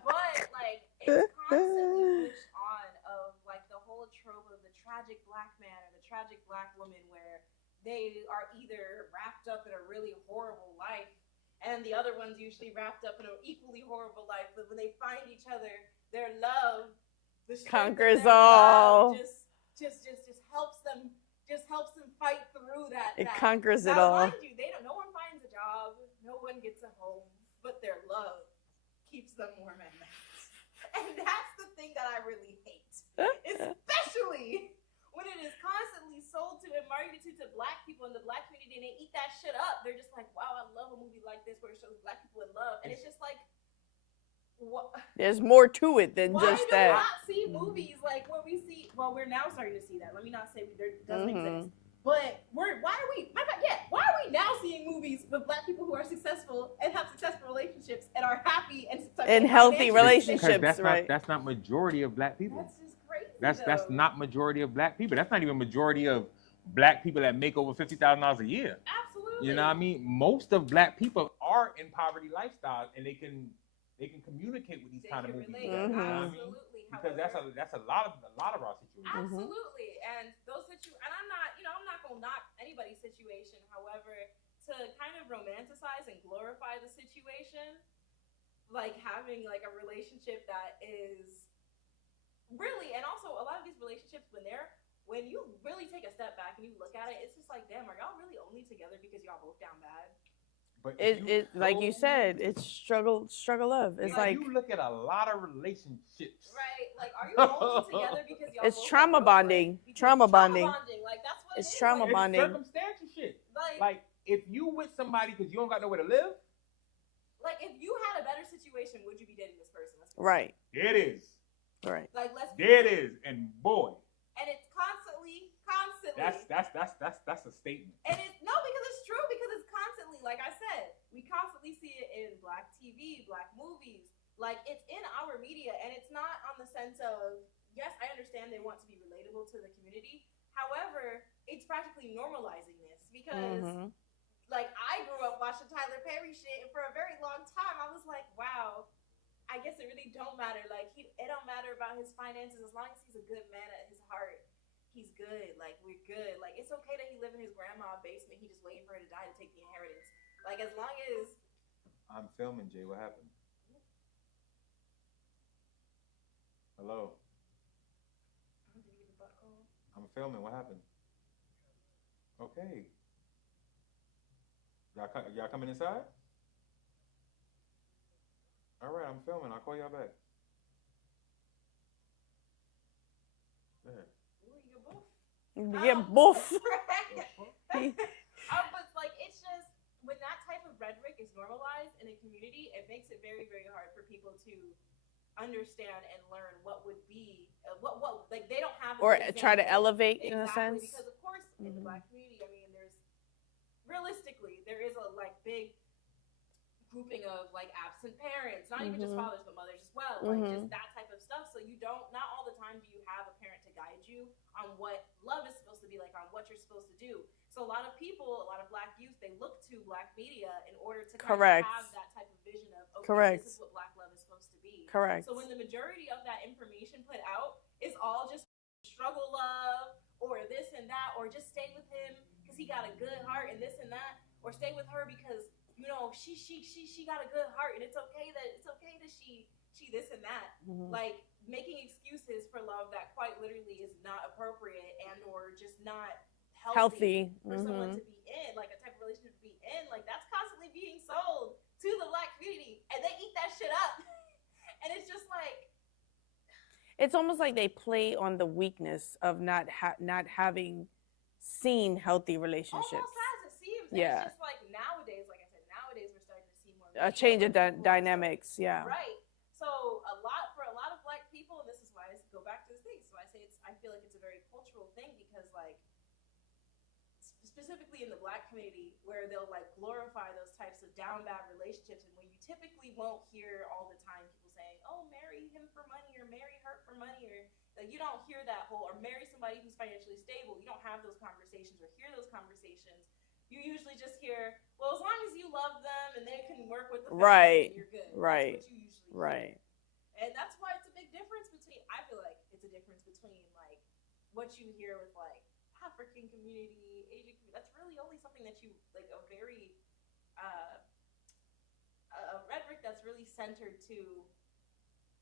but like it's constantly pushed on of like the whole trope of the tragic Black man or the tragic Black woman, where they are either wrapped up in a really horrible life, and the other one's usually wrapped up in an equally horrible life. But when they find each other, their love, the conquers all. Just helps them. Just helps them fight through that. It conquers it all. Mind you, no one finds a job, no one gets a home, but their love keeps them warm at night. And that's the thing that I really hate, especially when it is constantly sold to and marketed to Black people in the Black community, and they eat that shit up. They're just like, wow, I love a movie like this where it shows Black people in love, and it's just like, what? There's more to it than just that. Why do we not see movies like where we see? Well, we're now starting to see that. Let me not say there doesn't exist. But why are we now seeing movies with Black people who are successful and have successful relationships and are happy and successful in healthy relationships, that's right? That's not majority of Black people. That's just crazy. That's not majority of Black people. That's not even majority of Black people that make over $50,000 a year. Absolutely Absolutely. You know what I mean? Most of black people are in poverty lifestyles, and they can communicate with these They kind of can movies. relate. better, you know what I mean? Absolutely. Because However, that's a lot of our situations. absolutely. And those and I'm not gonna knock anybody's situation. However, to kind of romanticize and glorify the situation, like having like a relationship that is really, and also a lot of these relationships when you really take a step back and you look at it, it's just like, damn, are y'all really only together because y'all both down bad? But It like you said, it's struggle love. It's like you look at a lot of relationships, right? Like, are you only together because y'all? it's both trauma are broke? bonding. Like, Trauma bonding. Like that's what It's it is. trauma Like, it's bonding. circumstantial shit. Like if you with somebody because you don't got nowhere to live, like if you had a better situation, would you be dating this person? Right. there it is. Right. Like There it is, and boy, and it's constantly. that's a statement. And it's no, because it's true, because it's constantly, like I said, we constantly see it in black TV, black movies. Like it's in our media, and it's not on the sense of, yes, I understand they want to be relatable to the community. However, it's practically normalizing this because like I grew up watching Tyler Perry shit, and for a very long time I was like, wow, I guess it really don't matter. Like it don't matter about his finances as long as he's a good man at his heart. He's good. Like we're good. Like it's okay that he live in his grandma's basement. He just waiting for her to die to take the inheritance. Like as long as I'm filming, Jay. What happened? Hello. I'm filming. What happened? Okay. Y'all coming inside? All right, I'm filming. I'll call y'all back. There. Yeah, both. But like it's just when that type of rhetoric is normalized in a community, it makes it very, very hard for people to understand and learn what would be what like they don't have Or try to elevate exactly, in a sense. because of course in the black community, I mean, realistically there is a like big grouping of like absent parents, not even just fathers but mothers as well, like just that type of stuff. So you don't, not all the time do you have a parent to guide you on what love is supposed to be like, on what you're supposed to do. So a lot of people, a lot of black youth, they look to black media in order to kind of have that type of vision of, okay, this is what black love is supposed to be. Correct. So when the majority of that information put out is all just struggle love or this and that, or just stay with him because he got a good heart and this and that, or stay with her because you know she got a good heart and it's okay that she this and that, like making excuses for love that quite literally is not appropriate and or just not healthy for someone to be in, like a type of relationship to be in, like that's constantly being sold to the black community and they eat that shit up. And it's just like, it's almost like they play on the weakness of not having seen healthy relationships. Almost as it seems. Yeah. It's just like nowadays, like I said, nowadays we're starting to see more A change of dynamics. Yeah. Right. So for a lot of black people, and this is why I go back to this thing. So I say I feel like it's a very cultural thing because like specifically in the black community where they'll like glorify those types of down bad relationships, and where you typically won't hear all the time people saying, oh, marry him for money or marry her for money, or like you don't hear that whole, or marry somebody who's financially stable. You don't have those conversations or hear those conversations. You usually just hear, well, as long as you love them and they can work with the family, you're good. Right. That's what you usually hear. Right. And that's why it's a big difference between, I feel like it's a difference between like what you hear with like African community, Asian community. That's really only something that you, like a very, a rhetoric that's really centered to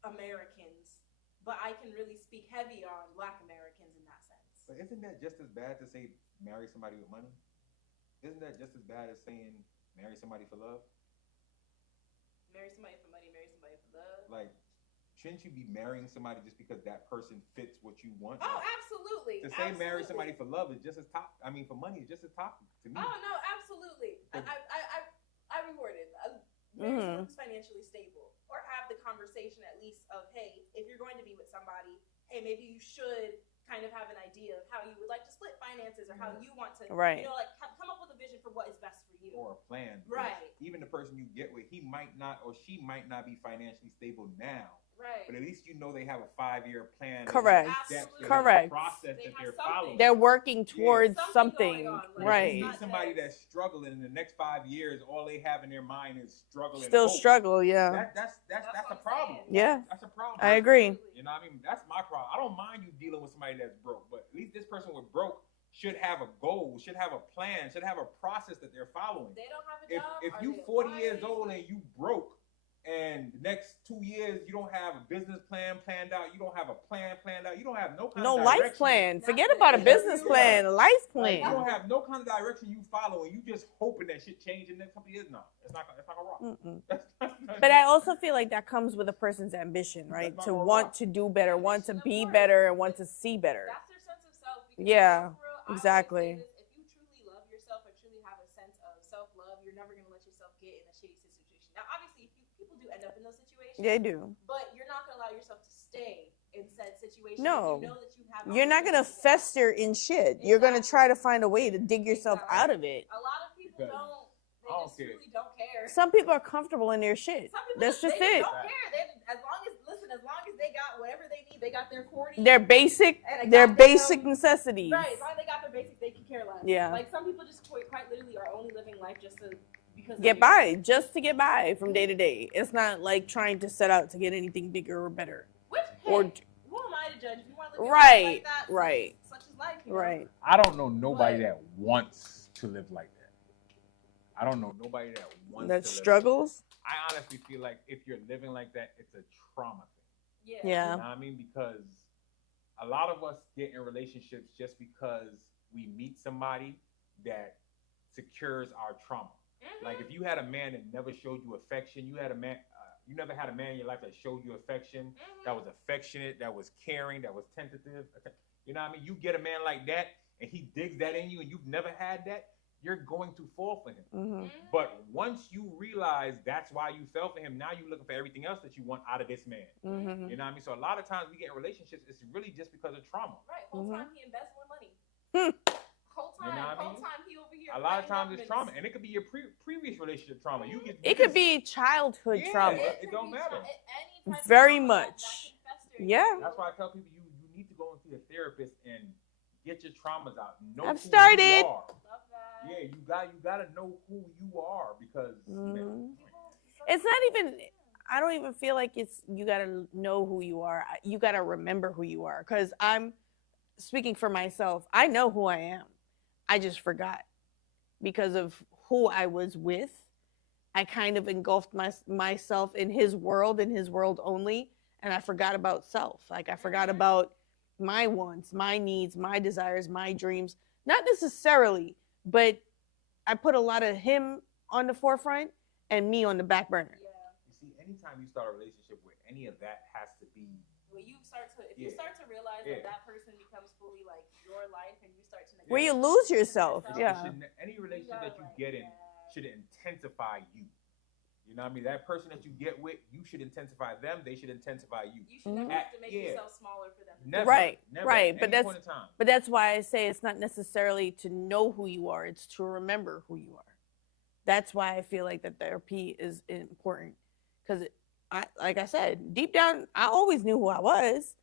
Americans, but I can really speak heavy on black Americans in that sense. But isn't that just as bad to say marry somebody with money? Isn't that just as bad as saying marry somebody for love? Marry somebody for money, marry somebody for love. Like, shouldn't you be marrying somebody just because that person fits what you want? Oh, absolutely. To say marry somebody for love is just as top. I mean, for money is just as toxic to me. Oh no, absolutely. I reward it. Marry someone who's financially stable, or have the conversation at least of, hey, if you're going to be with somebody, hey, maybe you should kind of have an idea of how you would like to split finances, or how you want to, you know, like come up with a vision for what is best for you, or a plan. Right. Even the person you get with, he might not or she might not be financially stable now. Right. But at least you know they have a 5-year plan. Correct. They have steps, Absolutely. they have a Correct. process They that have they're something. following. They're working towards Something going something. on, like, But if Right. you it's meet not somebody just- that's struggling in the next 5 years, all they have in their mind is struggle and Still hope. struggle, yeah. That's That's a what I'm problem. saying. Yeah. That's a problem. I agree. Absolutely. You know what I mean? That's my problem. I don't mind you dealing with somebody that's broke, but at least this person with broke should have a goal, should have a plan, should have a process that they're following. They don't have a If job. if are you they 40 years applying? old and you broke, and the next 2 years you don't have a business plan planned out, you don't have a plan planned out, you don't have no kind No of life direction. plan. That's Forget it. about a Yeah. business plan. A life Like, plan. you don't have no kind of direction you follow, and you just hoping that shit change in the next couple of years. No, it's not gonna rock. Mm-mm. That's But I also feel like that comes with a person's ambition, right? That's To not gonna want rock. to do better, want to Ambition, of be course. better, and want to see better. That's their sense of self. Because Yeah, for real, I always exactly. say this, if you truly love yourself and truly have a sense of self-love, you're never gonna let yourself get in a shitty situation. Now, obviously, people do end up in those situations. They do. But you're not gonna allow yourself to stay in said situation. No. If you know that you have You're not gonna opportunities to- fester in shit. You're gonna try to find a way to dig yourself out of it. A lot of people Because don't. They I don't just care. really don't care. Some people are comfortable in their shit. Some people That's just they it. don't care. As long as they got whatever they need, they got their 40. Their basic, And their goddamn- basic necessities. Right, as long as they got their basic, they can care less. Yeah. Like some people just quite literally are only living life just to because Get by, just to get by from day to day. It's not like trying to set out to get anything bigger or better. Which Or hey, who am I to judge? If you want to live your right, life like that, right, such is life. You know? right. I don't know nobody But- that wants to live like that. I don't know nobody that wants That to live struggles. I honestly feel like if you're living like that, it's a trauma thing. Yeah. Yeah. You know what I mean? Because a lot of us get in relationships just because we meet somebody that secures our trauma. Mhm. Like if you had a man that never showed you affection, you never had a man in your life that showed you affection, Mhm. that was affectionate, that was caring, that was tentative. You know what I mean? You get a man like that, and he digs that in you, and you've never had that, you're going to fall for him. Hmm. Mhm. But once you realize that's why you fell for him, now you're looking for everything else that you want out of this man. Hmm. You know what I mean? So a lot of times we get in relationships, it's really just because of trauma. Right. Whole Mhm. time he embezzling money. Hmm. Whole You know time, what I whole mean? time he over here. A lot of fighting times it's governments. trauma, and it could be your previous relationship trauma. It could be childhood Yeah. trauma. It could don't be matter. any type of Very trauma much. that can fester. Yeah. That's why I tell people you need to go and see a therapist and get your traumas out. Know I've who started. You are. Love that. Yeah, you gotta know who you are because Mhm. It's not even. I don't even feel like it's you gotta know who you are. You gotta remember who you are. Because I'm speaking for myself. I know who I am. I just forgot because of who I was with. I kind of engulfed myself in his world only, and I forgot about self. Like I forgot about my wants, my needs, my desires, my dreams. Not necessarily, but I put a lot of him on the forefront and me on the back burner. Yeah. you see, anytime you start a relationship where any of that has to be When you start to, if Yeah. you start to realize Yeah. that that person becomes fully like your life, and you start to Where you neglect lose yourself, yourself, it yeah. should any relationship that you gotta, get in yeah. should intensify you. You know what I mean? That person that you get with, you should intensify them. They should intensify you. You should never Mhm. have to make Yeah. yourself smaller for them. Never, Right, never, right, at but any that's- point in time. But that's why I say it's not necessarily to know who you are, it's to remember who you are. That's why I feel like that therapy is important. Because, like I said, deep down, I always knew who I was.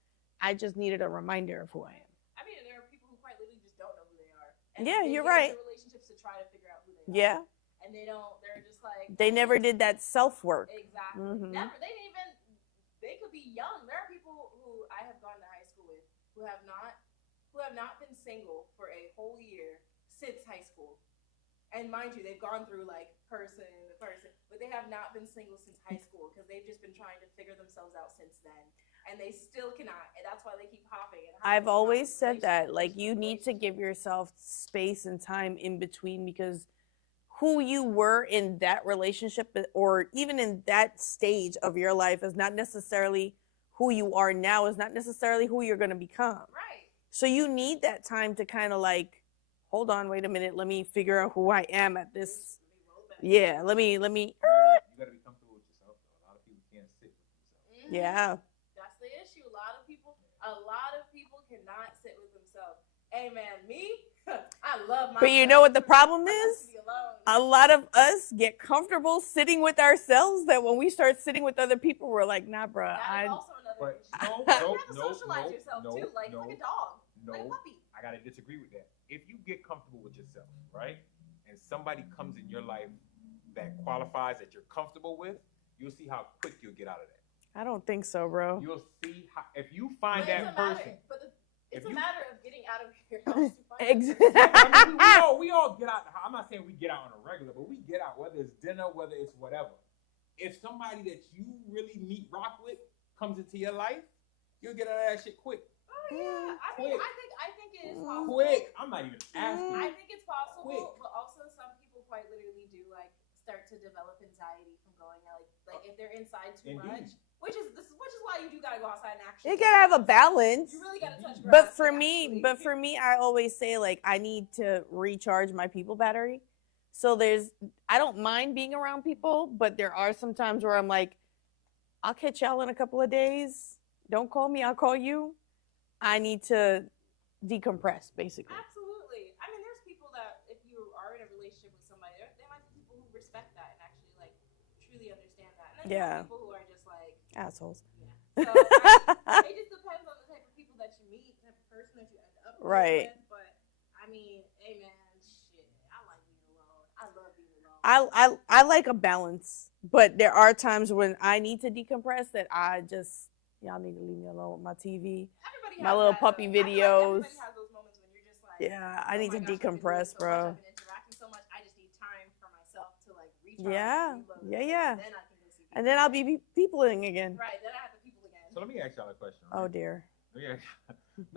I just needed a reminder of who I am. I mean, there are people who quite literally just don't know who they are. And Yeah, they you're get right. into relationships to try to figure out who they are. Yeah, And they don't. They're just like they never did that self-work. Exactly. Mhm. Never. They didn't even. They could be young. There are people who I have gone to high school with who have not been single for a whole year since high school. And mind you, they've gone through like person to person, but they have not been single since high school because they've just been trying to figure themselves out since then, and they still cannot. And that's why they keep hopping. And hopping I've always from said that, relationship like, to you need to give relationship. yourself space and time in between because who you were in that relationship or even in that stage of your life is not necessarily who you are now, is not necessarily who you're going to become. Right. So you need that time to kind of like, hold on, wait a minute, let me figure out who I am at this. Let me roll back. Yeah, let me. You gotta be comfortable with yourself though. A lot of people can't sit with themselves. Mhm. Yeah. That's the issue. A lot of people cannot sit with themselves. Hey man, me, I love myself. But you know what the problem I like is? to be alone. a lot of us get comfortable sitting with ourselves that when we start sitting with other people, we're like, nah, bruh. That is also another But issue. no, You no, have to no, socialize no, yourself no, too, like no, a dog, no. like a puppy. I gotta disagree with that. If you get comfortable with yourself, right, and somebody comes in your life that qualifies that you're comfortable with, you'll see how quick you'll get out of that. I don't think so, bro. You'll see how if you find But that person. It's If a you- matter of getting out of your house to find Exactly. that person. I mean, we all get out. I'm not saying we get out on a regular, but we get out whether it's dinner, whether it's whatever. If somebody that you really rock with comes into your life, you'll get out of that shit quick. Oh yeah, I mean, I think it is possible. Quick. I'm not even asking. I think it's possible, Quick. but also some people quite literally do like start to develop anxiety from going out, like if they're inside too Indeed. much. Which is why you do gotta go outside and actually. You gotta have a balance. You really gotta touch grass. But for like, me, actually. I always say like I need to recharge my people battery. So I don't mind being around people, but there are some times where I'm like, I'll catch y'all in a couple of days. Don't call me, I'll call you. I need to decompress, basically. Absolutely. I mean, there's people that if you are in a relationship with somebody, there might be people who respect that and actually like truly understand that. And then there are people who are just like assholes. Yeah. So it just depends on the type of people that you meet, the type of person that you end up Right. with. But I mean, hey man, shit, I like being alone. I love being alone. I like a balance, but there are times when I need to decompress that y'all need to leave me alone with my TV. Everybody my has little that, puppy though. I feel videos. like everybody has those moments when you're just like, Yeah, I oh need my to gosh, I've been doing decompress, so much, bro. I've been interacting so much. I just need time for myself to like recharge. Yeah. and reload. Yeah. Then I can go see people. And then I'll be peopling again. Right. Then I have the people again. So let me ask y'all a question. Oh Right? dear. Yeah.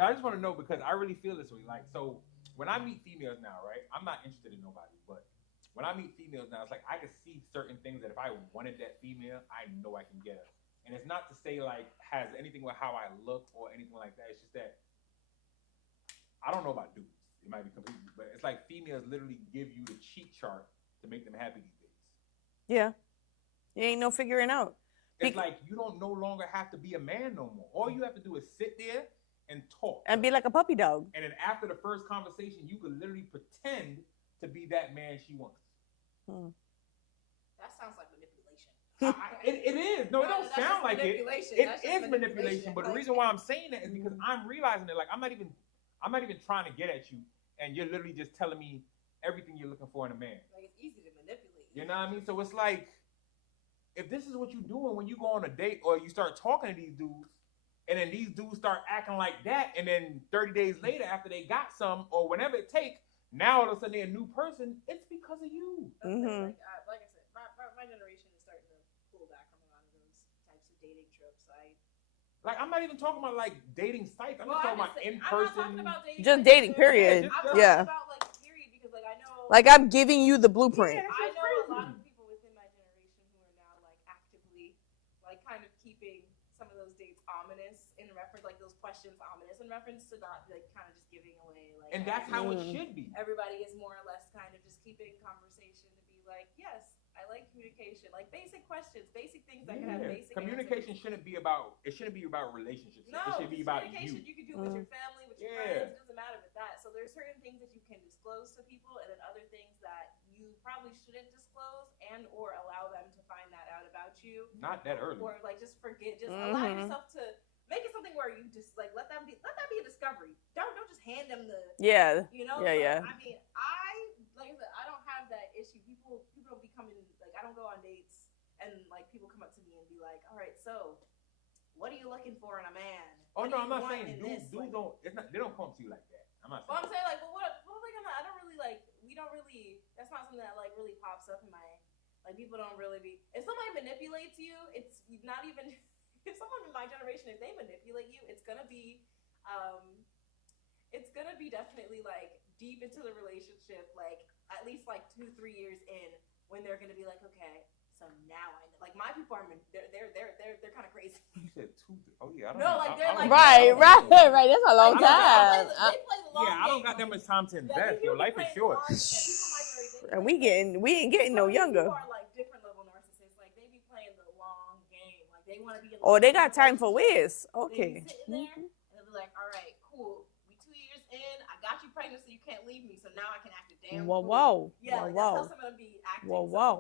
Now I just want to know because I really feel this way. Like, so when I meet females now, right? I'm not interested in nobody, but when I meet females now, it's like I can see certain things that if I wanted that female, I know I can get her. And it's not to say like has anything with how I look or anything like that. It's just that I don't know about dudes. It might be completely, but it's like females literally give you the cheat chart to make them happy these days. Yeah. It ain't no figuring out. It's like you don't no longer have to be a man no more. All you have to do is sit there and talk. And be like a puppy dog. And then after the first conversation, you could literally pretend to be that man she wants. That sounds like manipulation. It is. No, it don't that's sound just like it. manipulation. It That's just is manipulation. But the Like, reason why I'm saying that is because I'm realizing that like I'm not even trying to get at you, and you're literally just telling me everything you're looking for in a man. Like it's easy to manipulate. You know what I mean? So it's like, if this is what you're doing when you go on a date or you start talking to these dudes, and then these dudes start acting like that, and then 30 days later, after they got some or whenever it takes, now all of a sudden they're a new person. It's because of you. Mhm. Like I said, my generation is starting to pull back from a lot of those types of dating tropes. Like I'm not even talking about like dating sites. I'm Well, just talking about in person. I'm not talking about dating. Just sites, dating, too. period. I'm talking Yeah. about like period because like I know. Like I'm giving you the blueprint. Yeah. I know crazy. a lot of people within my generation who are now like actively like kind of keeping some of those dates ominous in reference, like those questions ominous in reference to not like kind of just giving away like. And that's how it Mm. should be. Everybody is more or less kind of just keeping conversation to be like, yes, I like communication, like basic questions, basic things that can have Yeah. basic Communication answers. shouldn't be about. It shouldn't be about relationships. No, it should be about communication you. you can do with your family, with your Yeah. friends. It doesn't matter with that. So there's certain things that you can disclose to people, and then other things that you probably shouldn't disclose and or allow them to find that out about you, Not that early. or like just forget. Just allow Mhm. yourself to make it something where you just like let that be a discovery. Don't just hand them the. Yeah. You know, Yeah, so, yeah. I mean, like I said, I don't have that issue. People don't be coming like I don't go on dates and like people come up to me and be like, "All right, so what are you looking for in a man?" Oh What no, do I'm you not want saying in dudes. this?" Dudes Like, don't. It's not. They don't come to you like that. I'm not well, saying. I'm saying like, well, what like I don't really like. We don't really. That's not something that like really pops up in my like. People don't really be. If somebody manipulates you, it's not even. If someone in my generation, if they manipulate you, it's gonna be definitely like deep into the relationship, like at least like 2-3 years in, when they're gonna be like, okay, so now I know. Like my people are, they're kind of crazy. You said two. Oh yeah. I don't No, know. like, they're I don't Right, know. right. That's a long I don't- time. They play the long Yeah, I don't game, got that like, much time to yeah, invest. these Your people life is play short. long, and people my generation, And we ain't getting no some of these younger. People are like different level narcissists. Like they be playing the long game. Like they want to be. In Oh, they got long-term time for relationships. whiz. Okay. They be sitting there and they'll be like, all right, cool. We 2 years in. I got you pregnant, so you can't leave me. So now I can act a damn damn Whoa, fool. whoa. Yeah, Whoa, like, whoa. that's how some of them be acting. Whoa, so whoa.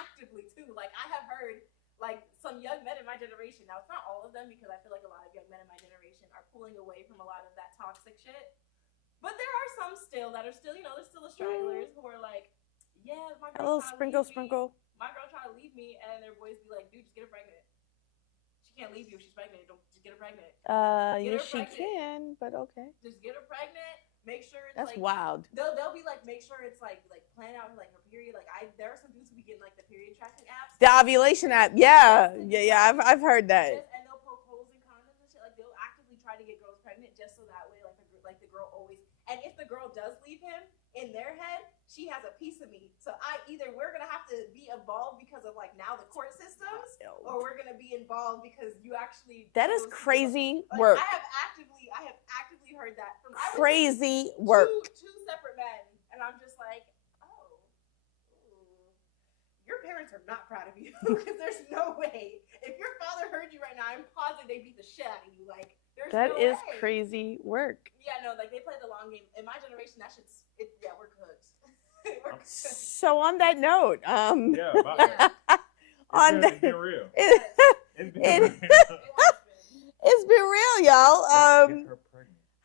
actively too. Like I have heard like some young men in my generation. Now it's not all of them because I feel like a lot of young men in my generation are pulling away from a lot of that toxic shit. But there are some still that are still, you know, there's still the stragglers who are like, yeah, my A girl little trying to sprinkle. leave me. My girl trying to leave me, and their boys be like, dude, just get her pregnant. She can't leave you if she's pregnant. Don't just get her pregnant. Get Yes, her she pregnant. can, but okay. Just get her pregnant. Make sure it's That's like wild. they'll be like, make sure it's like plan out like her period. Like there are some dudes who be getting like the period tracking apps. The ovulation app. Yeah. I've heard that. And they'll poke holes in condoms and shit. Like they'll actively try to get girls pregnant just so that way, like the girl always. And if the girl does leave him, in their head, she has a piece of me. So either we're gonna have to be involved because of like now the court systems, or we're gonna be involved because you actually. That is crazy like, work. I have actively heard that from Crazy work. Two separate men, and I'm just like, oh, ooh. Your parents are not proud of you because there's no way. If your father heard you right now, I'm positive they beat the shit out of you. Like, there's That no is way. crazy work. Yeah, no, like they play the long game. In my generation, that shit's yeah, we're cooked. We're cooked. So on that note, Yeah, about that. It's been real. It's been real. It's been real, y'all.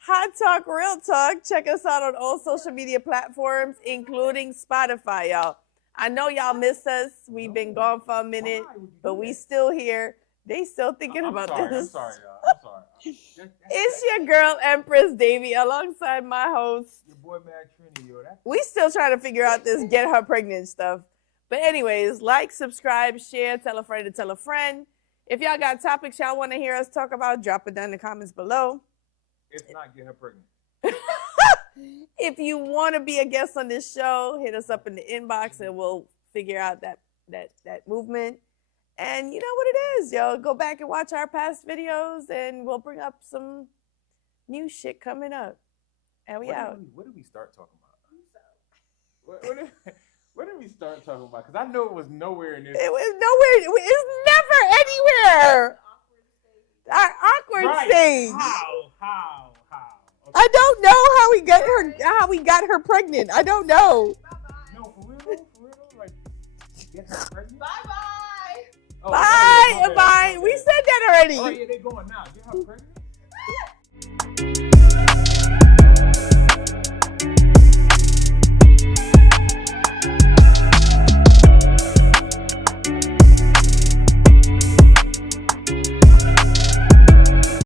Hot Talk, Real Talk. Check us out on all social media platforms, including Spotify, y'all. I know y'all miss us. We've been gone for a minute, but we still here. They still thinking about this. I'm sorry, y'all. I'm sorry. It's your girl, Empress Davy, alongside my host. Your boy, Mad Trini, yo. We still trying to figure out this get her pregnant stuff. But anyways, like, subscribe, share, tell a friend to tell a friend. If y'all got topics y'all want to hear us talk about, drop it down in the comments below. If not, get her pregnant. If you want to be a guest on this show, hit us up in the inbox and we'll figure out that movement. And you know what it is, yo. Go back and watch our past videos and we'll bring up some new shit coming up. And we out. What did we start talking about? What did we start talking about? Because I know it was nowhere in this. It was nowhere. It's never anywhere. Our awkward stage. How? Okay. I don't know how we got her pregnant. I don't know. No, for real, like get her pregnant. Bye. Oh, Bye. my bad. We said that already. Oh yeah, they going now. Get her pregnant.